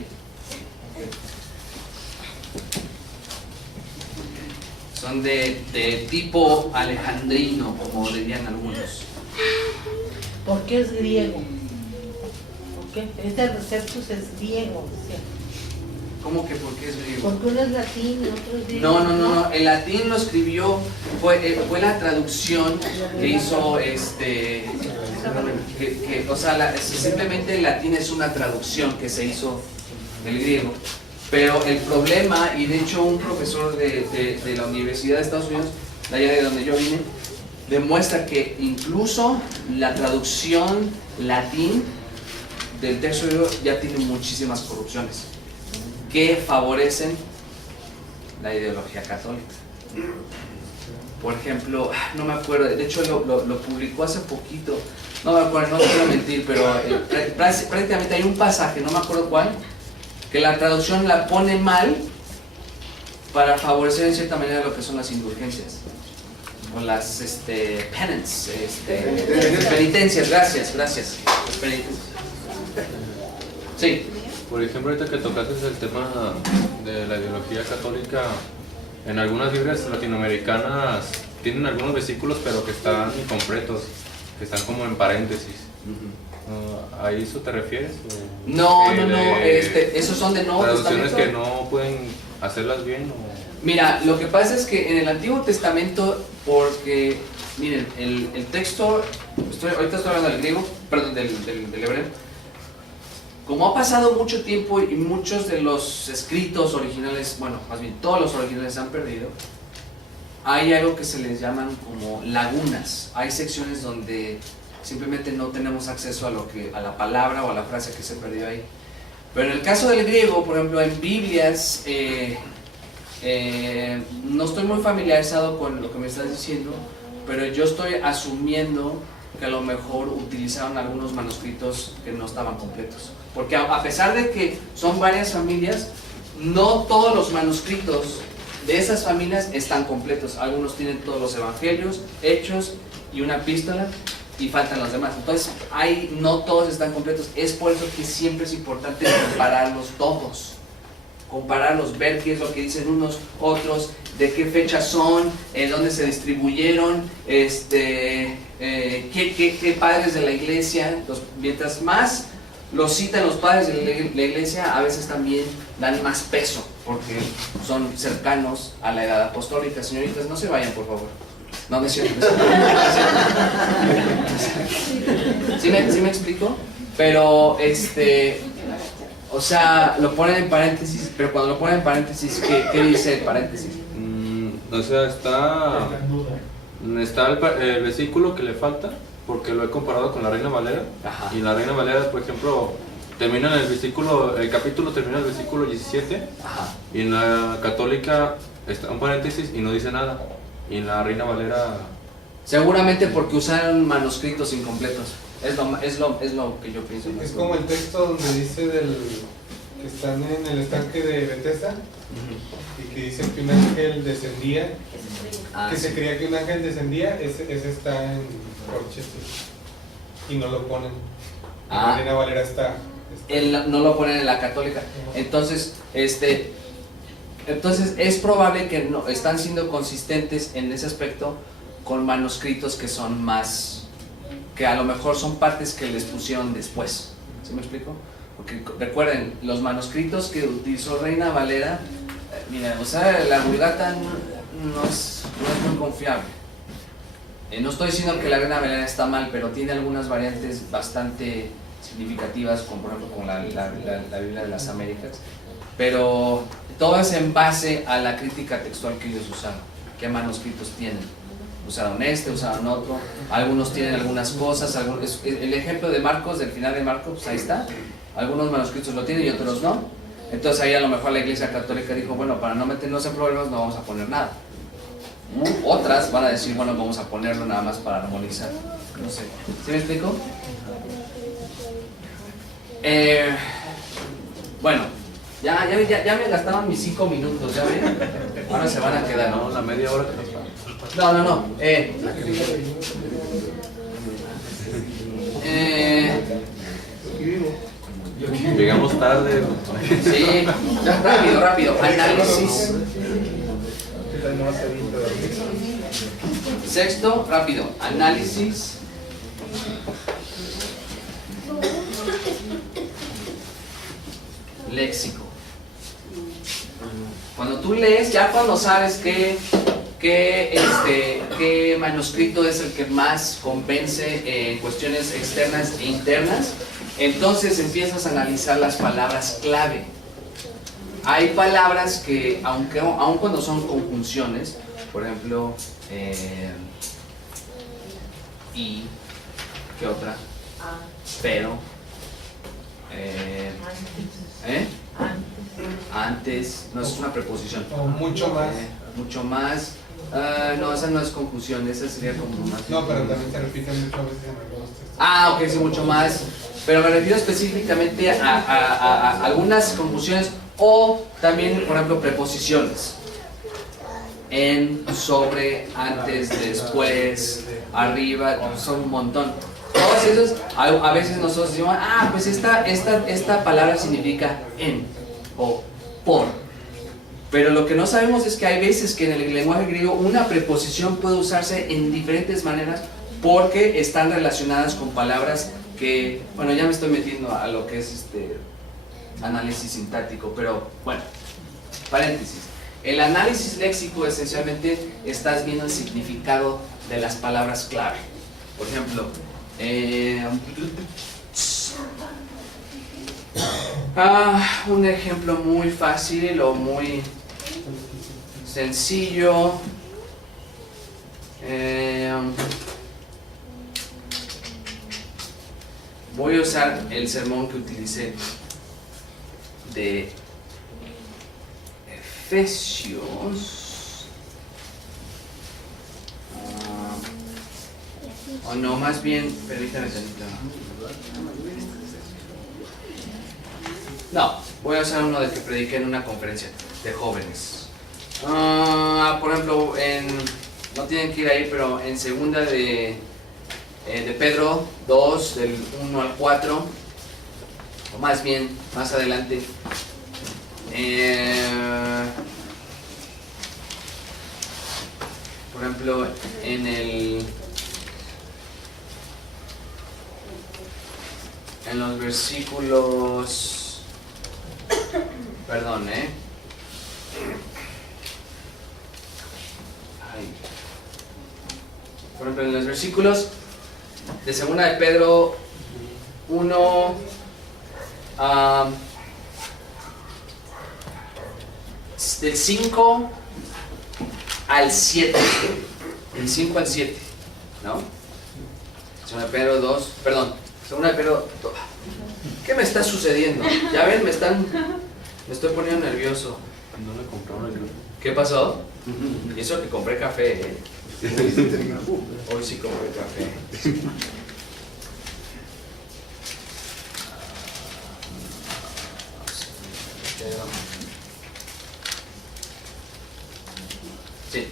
Son de tipo alejandrino, como dirían algunos. ¿Por qué es griego? ¿Por qué? Este receptus es griego, ¿sí? ¿Cómo que por qué es griego? Porque uno es latín y otro es griego. No, el latín lo escribió, fue la traducción que hizo simplemente el latín es una traducción que se hizo del griego. Pero el problema, y de hecho un profesor de la Universidad de Estados Unidos, de allá de donde yo vine, demuestra que incluso la traducción latín del texto griego ya tiene muchísimas corrupciones que favorecen la ideología católica. Por ejemplo, no me acuerdo, de hecho lo publicó hace poquito, no me acuerdo, no quiero mentir, pero prácticamente hay un pasaje, no me acuerdo cuál, que la traducción la pone mal para favorecer en cierta manera lo que son las indulgencias o las penitencias, gracias, las penitencias. Sí. Por ejemplo, ahorita que tocaste el tema de la ideología católica, en algunas Biblias latinoamericanas tienen algunos versículos pero que están incompletos, que están como en paréntesis. ¿A eso te refieres? No, esos son de Nuevo traducciones Testamento. que no pueden hacerlas bien. Mira, lo que pasa es que en el Antiguo Testamento, porque, miren, el texto, ahorita estoy hablando del griego, perdón, del hebreo. Como ha pasado mucho tiempo y muchos de los escritos originales, bueno, más bien todos los originales se han perdido, hay algo que se les llaman como lagunas. Hay secciones donde simplemente no tenemos acceso a la palabra o a la frase que se perdió ahí. Pero en el caso del griego, por ejemplo, en Biblias, no estoy muy familiarizado con lo que me estás diciendo, pero yo estoy asumiendo que a lo mejor utilizaron algunos manuscritos que no estaban completos. Porque a pesar de que son varias familias, no todos los manuscritos de esas familias están completos. Algunos tienen todos los evangelios, hechos y una epístola, y faltan los demás. Entonces, no todos están completos. Es por eso que siempre es importante compararlos todos. Compararlos, ver qué es lo que dicen unos, otros, de qué fecha son, dónde se distribuyeron, qué padres de la iglesia. Mientras más lo citan los padres de la iglesia, a veces también dan más peso, porque son cercanos a la edad apostólica. Señoritas, no se vayan, por favor. No, no es cierto. ¿Sí me explico? Pero, o sea, lo ponen en paréntesis, pero cuando lo ponen en paréntesis, ¿qué dice el paréntesis? O sea, está el versículo que le falta, porque lo he comparado con la Reina Valera. Ajá. Y la Reina Valera, por ejemplo, termina en el capítulo termina en el versículo 17. Ajá. Y en la católica está un paréntesis y no dice nada. Y en la Reina Valera... Seguramente porque usaron manuscritos incompletos. Es lo que yo pienso. Es como el texto donde dice que están en el estanque de Bethesda y que dice que un ángel descendía, que se creía que un ángel descendía, ese está en Rochester y no lo ponen. La Reina Valera está. No lo ponen en la católica. Entonces es probable que no están siendo consistentes en ese aspecto con manuscritos que son más, que a lo mejor son partes que les pusieron después. ¿Sí me explico? Porque recuerden, los manuscritos que utilizó Reina Valera, mira, o sea, la Vulgata no es muy confiable. No estoy diciendo que la Reina Valera está mal, pero tiene algunas variantes bastante significativas, como por ejemplo con la Biblia de las Américas, pero todo es en base a la crítica textual que ellos usaron. ¿Qué manuscritos tienen? Usaron usaron otro, algunos tienen algunas cosas, el ejemplo de Marcos, del final de Marcos, pues ahí está, algunos manuscritos lo tienen y otros no. Entonces ahí a lo mejor la Iglesia Católica dijo, bueno, para no meternos en problemas no vamos a poner nada. Otras van a decir, bueno, vamos a ponerlo nada más para armonizar. No sé, ¿sí me explico? Bueno, ya me gastaron mis 5 minutos, ¿ya ven? Ahora se van a quedar, ¿no? La media hora que nos falta. No. Llegamos tarde. Sí, rápido. Análisis. Sexto, rápido. Análisis. Léxico. Cuando tú lees, ya cuando sabes qué manuscrito es el que más convence en cuestiones externas e internas, entonces empiezas a analizar las palabras clave. Hay palabras que, aun cuando son conjunciones, por ejemplo, y, ¿qué otra? Pero, antes, no es una preposición. O mucho más. Mucho más. No, esa no es conjunción, esa sería como más. No, pero también se repiten muchas veces en algunos textos. Ok, sí, mucho más. Pero me refiero específicamente a algunas conjunciones o también, por ejemplo, preposiciones. En, sobre, antes, después, arriba, son un montón. Todos esos, a veces nosotros decimos, pues esta palabra significa en o por. Pero lo que no sabemos es que hay veces que en el lenguaje griego una preposición puede usarse en diferentes maneras porque están relacionadas con palabras que, bueno, ya me estoy metiendo a lo que es análisis sintáctico, pero bueno, paréntesis. El análisis léxico esencialmente estás viendo el significado de las palabras clave. Por ejemplo, un ejemplo muy fácil o muy sencillo. Voy a usar el sermón que utilicé de Efesios. O no, más bien, permítame tantito. No, voy a usar uno del que prediqué en una conferencia de jóvenes. Por ejemplo, no tienen que ir ahí, pero en segunda de Pedro 2, del 1 al 4, o más bien, más adelante, por ejemplo, en en los versículos, perdón, Ay. Por ejemplo, en los versículos de 2 de Pedro 1, del 5 al 7, del 5 al 7, ¿no? 2 de Pedro 2, perdón, 2 de Pedro 2. ¿Qué me está sucediendo? Ya ven, me estoy poniendo nervioso. No le compraron el libro. ¿Qué pasó? Y eso que compré café, ¿eh? Hoy sí compré café. Sí,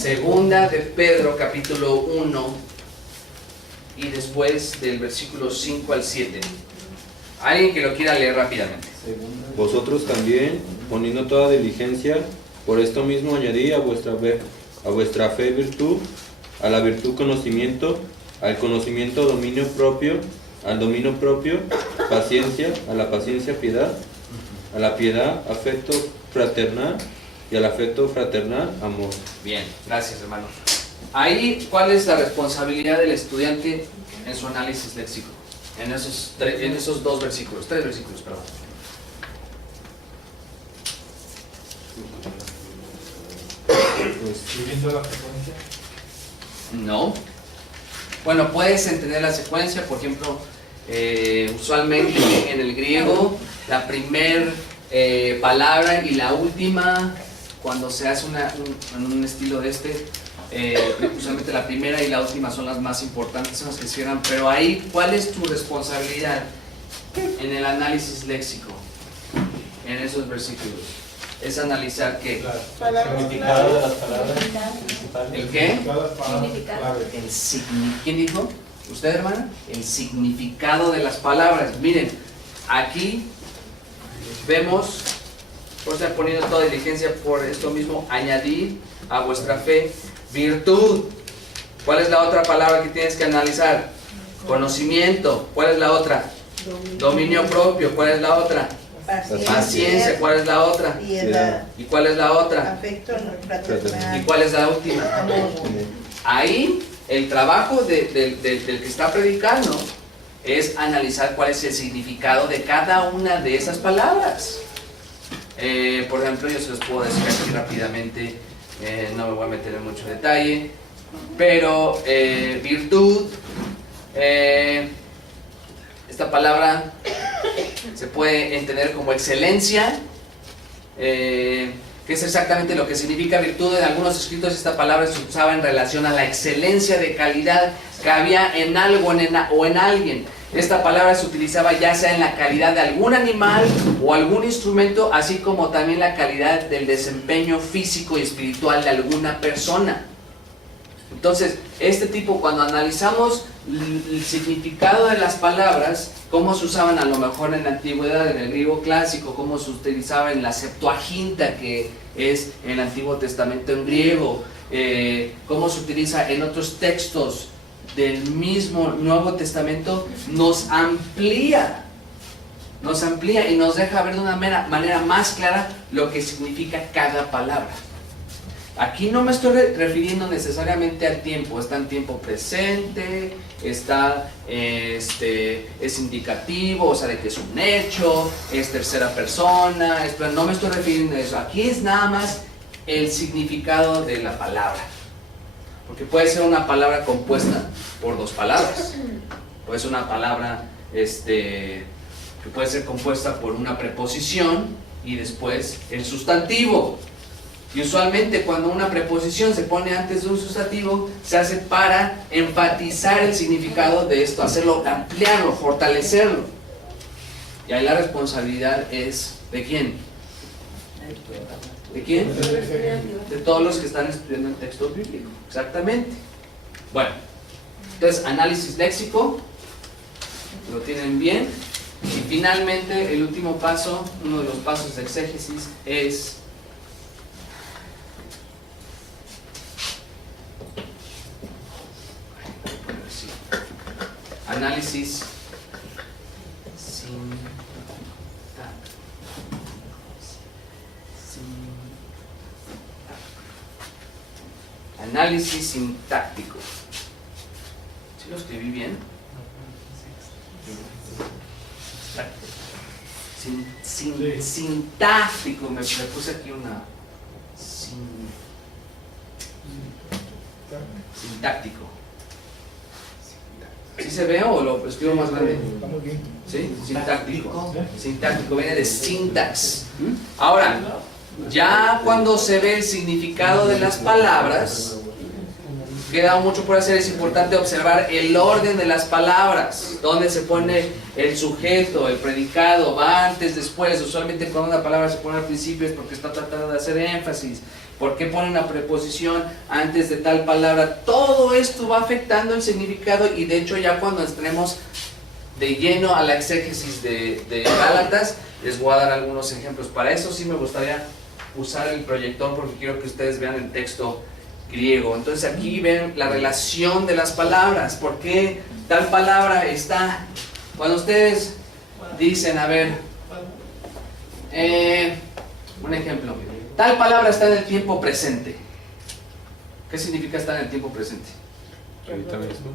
segunda de Pedro capítulo 1 y después del versículo 5 al 7. Alguien que lo quiera leer rápidamente. Vosotros también, poniendo toda diligencia, por esto mismo añadid a vuestra fe virtud, a la virtud conocimiento, al conocimiento dominio propio, al dominio propio paciencia, a la paciencia piedad, a la piedad afecto fraternal y al afecto fraternal amor. Bien, gracias hermano. Ahí, ¿cuál es la responsabilidad del estudiante en su análisis léxico? En esos dos versículos, 3 versículos, perdón. Pues, viendo la frecuencia. No. Bueno, puedes entender la secuencia, por ejemplo, usualmente en el griego, la primer palabra y la última, cuando se hace un estilo de usualmente la primera y la última son las más importantes, son las que cierran, pero ahí, ¿cuál es tu responsabilidad en el análisis léxico? En esos versículos. Es analizar qué. El significado de las palabras principales. ¿El qué? Significado. ¿Quién dijo? ¿Usted, hermana? El significado de las palabras. Miren, aquí vemos, por estar poniendo toda diligencia por esto mismo, añadir a vuestra fe virtud. ¿Cuál es la otra palabra que tienes que analizar? Conocimiento. ¿Cuál es la otra? Dominio propio. ¿Cuál es la otra? Paciencia. ¿Cuál es la otra? Piedad. ¿Y cuál es la otra? Afecto ¿Y fraternal. cuál es la última? Ahí el trabajo del que está predicando es analizar cuál es el significado de cada una de esas palabras. Por ejemplo, yo se los puedo decir aquí rápidamente, no me voy a meter en mucho detalle, pero virtud, esta palabra se puede entender como excelencia, que es exactamente lo que significa virtud. En algunos escritos esta palabra se usaba en relación a la excelencia de calidad que había en algo o en alguien. Esta palabra se utilizaba ya sea en la calidad de algún animal o algún instrumento, así como también la calidad del desempeño físico y espiritual de alguna persona. Entonces, cuando analizamos el significado de las palabras, cómo se usaban a lo mejor en la antigüedad, en el griego clásico, cómo se utilizaba en la Septuaginta, que es en el Antiguo Testamento en griego, cómo se utiliza en otros textos del mismo Nuevo Testamento, nos amplía y nos deja ver de una manera más clara lo que significa cada palabra. Aquí no me estoy refiriendo necesariamente al tiempo, está en tiempo presente, es indicativo, o sea, de que es un hecho, es tercera persona, pero no me estoy refiriendo a eso. Aquí es nada más el significado de la palabra, porque puede ser una palabra compuesta por dos palabras, puede ser una palabra que puede ser compuesta por una preposición y después el sustantivo. Y usualmente cuando una preposición se pone antes de un sustantivo, se hace para enfatizar el significado de esto, hacerlo, ampliarlo, fortalecerlo. Y ahí la responsabilidad es ¿de quién? ¿De quién? De todos los que están estudiando el texto bíblico, exactamente. Bueno, entonces análisis léxico, lo tienen bien. Y finalmente el último paso, uno de los pasos de exégesis es análisis análisis sintáctico. ¿Sí lo escribí bien? Sintáctico, me puse aquí una sintáctico. ¿Sí se ve o lo escribo más grande? ¿Sí? Sintáctico. Sintáctico viene de syntax. Ahora, ya cuando se ve el significado de las palabras, queda mucho por hacer. Es importante observar el orden de las palabras, dónde se pone el sujeto, el predicado, va antes, después. Usualmente cuando una palabra se pone al principio es porque está tratando de hacer énfasis. ¿Por qué pone una preposición antes de tal palabra? Todo esto va afectando el significado, y de hecho ya cuando entremos de lleno a la exégesis de Gálatas, les voy a dar algunos ejemplos. Para eso sí me gustaría usar el proyector porque quiero que ustedes vean el texto griego. Entonces aquí ven la relación de las palabras. ¿Por qué tal palabra está? Cuando ustedes dicen, a ver, un ejemplo, tal palabra está en el tiempo presente. ¿Qué significa estar en el tiempo presente? Ahorita mismo.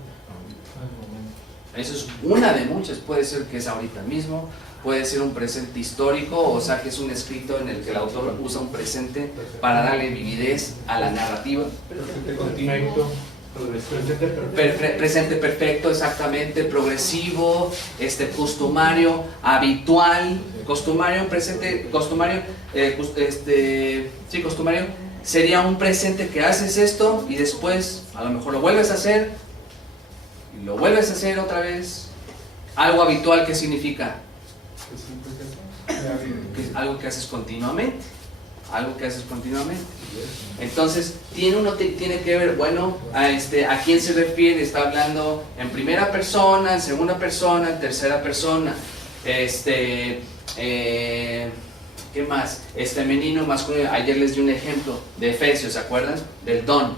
Eso es una de muchas. Puede ser que es ahorita mismo, puede ser un presente histórico, o sea que es un escrito en el que el autor usa un presente para darle vividez a la narrativa. Presente perfecto, exactamente, progresivo, costumario, habitual, costumario, presente, costumario, costumario sería un presente que haces esto y después a lo mejor lo vuelves a hacer y lo vuelves a hacer otra vez. Algo habitual, ¿qué significa? Que es algo que haces continuamente, algo que haces continuamente. Entonces tiene que ver, bueno, a quién se refiere. Está hablando en primera persona, en segunda persona, en tercera persona. ¿Qué más? Femenino, masculino. Ayer les di un ejemplo de Efesios, ¿se acuerdan? Del don.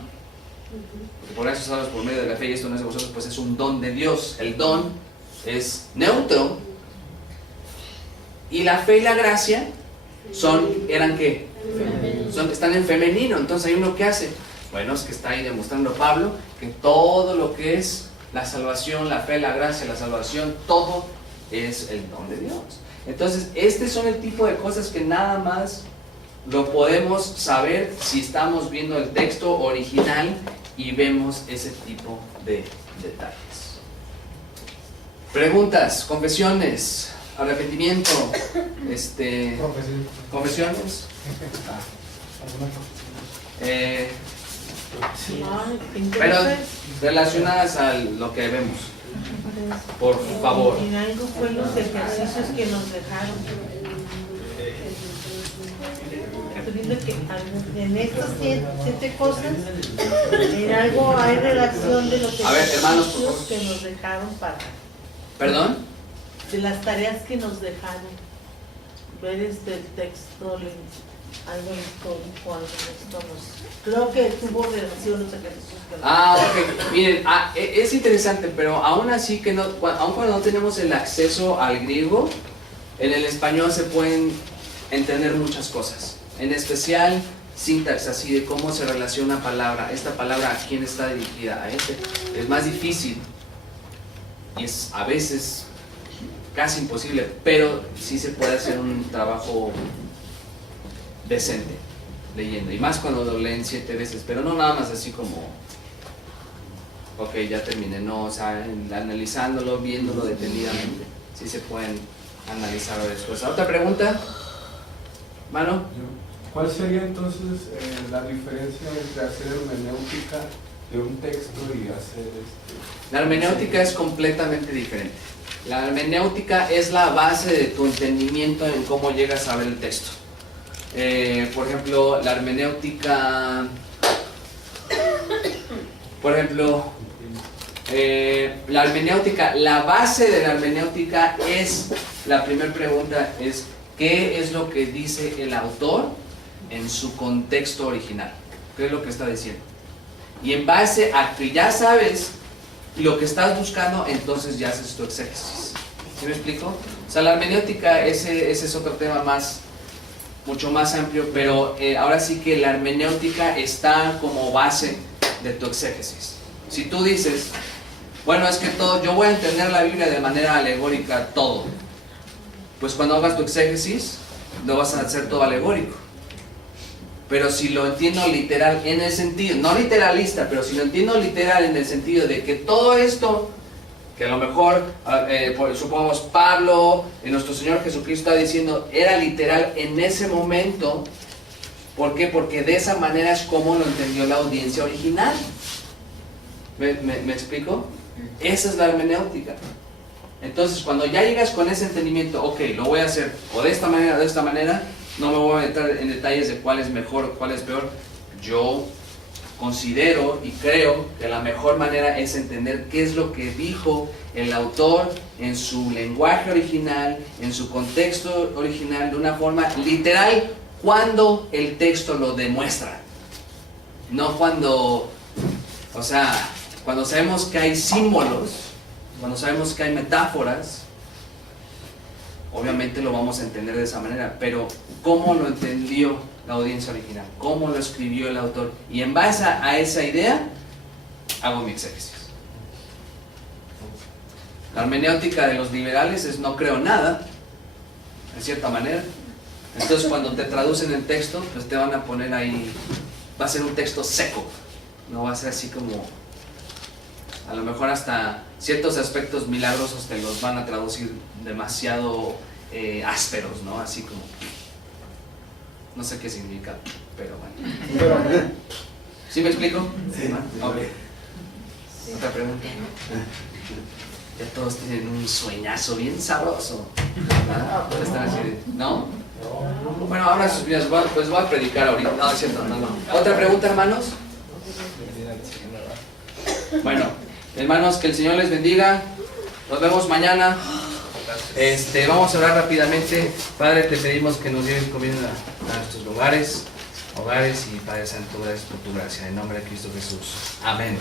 Porque por eso usados por medio de la fe, y esto no es de vosotros, pues es un don de Dios. El don es neutro, y la fe y la gracia eran ¿qué? Están en femenino. Entonces hay uno que hace, bueno, es que está ahí demostrando Pablo que todo lo que es la salvación, la fe, la gracia, la salvación, todo es el don de Dios. Entonces son el tipo de cosas que nada más lo podemos saber si estamos viendo el texto original y vemos ese tipo de detalles. Preguntas, confesiones, arrepentimiento, confesiones. Pero relacionadas a lo que vemos, por favor. En algo fue los ejercicios que nos dejaron. Que en estas 7 cosas, en algo hay relación de los ejercicios que nos dejaron para. ¿Perdón? De las tareas que nos dejaron. Ver el texto, algo histórico, algo histórico. Creo que tuvo relación los ejercicios que ok. Miren, es interesante, pero aún así aun cuando no tenemos el acceso al griego, en el español se pueden entender muchas cosas. En especial sintaxis, así de cómo se relaciona palabra. Esta palabra, ¿a quién está dirigida? A este. Es más difícil y es a veces casi imposible, pero sí se puede hacer un trabajo decente leyendo, y más cuando lo leen 7 veces, pero no nada más así como ok, ya terminé, no, o sea, analizándolo, viéndolo detenidamente, sí se pueden analizar después. ¿Otra pregunta? ¿Mano? ¿Cuál sería entonces la diferencia entre hacer hermenéutica de un texto y hacer La hermenéutica es completamente diferente. La hermenéutica es la base de tu entendimiento en cómo llegas a ver el texto. Por ejemplo, la hermenéutica, la base de la hermenéutica es, la primera pregunta es, ¿qué es lo que dice el autor en su contexto original? ¿Qué es lo que está diciendo? Y en base a que ya sabes lo que estás buscando, entonces ya haces tu exégesis. ¿Sí me explico? O sea, la hermenéutica, ese es otro tema mucho más amplio, pero ahora sí que la hermenéutica está como base de tu exégesis. Si tú dices, bueno, es que yo voy a entender la Biblia de manera alegórica todo, pues cuando hagas tu exégesis, lo vas a hacer todo alegórico. Pero si lo entiendo literal en el sentido, no literalista, pero si lo entiendo literal en el sentido de que todo esto, que a lo mejor, supongamos Pablo, nuestro Señor Jesucristo está diciendo, era literal en ese momento. ¿Por qué? Porque de esa manera es como lo entendió la audiencia original. ¿Me explico? Esa es la hermenéutica. Entonces, cuando ya llegas con ese entendimiento, ok, lo voy a hacer o de esta manera o de esta manera, no me voy a entrar en detalles de cuál es mejor o cuál es peor. Yo considero y creo que la mejor manera es entender qué es lo que dijo el autor en su lenguaje original, en su contexto original, de una forma literal, cuando el texto lo demuestra. No cuando, o sea, cuando sabemos que hay símbolos, cuando sabemos que hay metáforas, obviamente lo vamos a entender de esa manera, pero ¿cómo lo entendió la audiencia original? ¿Cómo lo escribió el autor? Y en base a esa idea, hago mi exégesis. La hermenéutica de los liberales es no creo nada, en cierta manera. Entonces cuando te traducen el texto, pues te van a poner ahí, va a ser un texto seco, no va a ser así como, a lo mejor hasta ciertos aspectos milagrosos te los van a traducir demasiado ásperos, ¿no? Así como, no sé qué significa, pero bueno. ¿Sí me explico? Sí. Ok. Otra pregunta. Ya todos tienen un sueñazo bien sabroso. ¿No? Bueno, ahora sus vidas, pues voy a predicar ahorita. No, es cierto, no. ¿Otra pregunta, hermanos? Bueno, hermanos, que el Señor les bendiga. Nos vemos mañana. Vamos a orar rápidamente. Padre, te pedimos que nos lleves comida a nuestros hogares, y Padre Santo, gracias por tu gracia. En nombre de Cristo Jesús. Amén.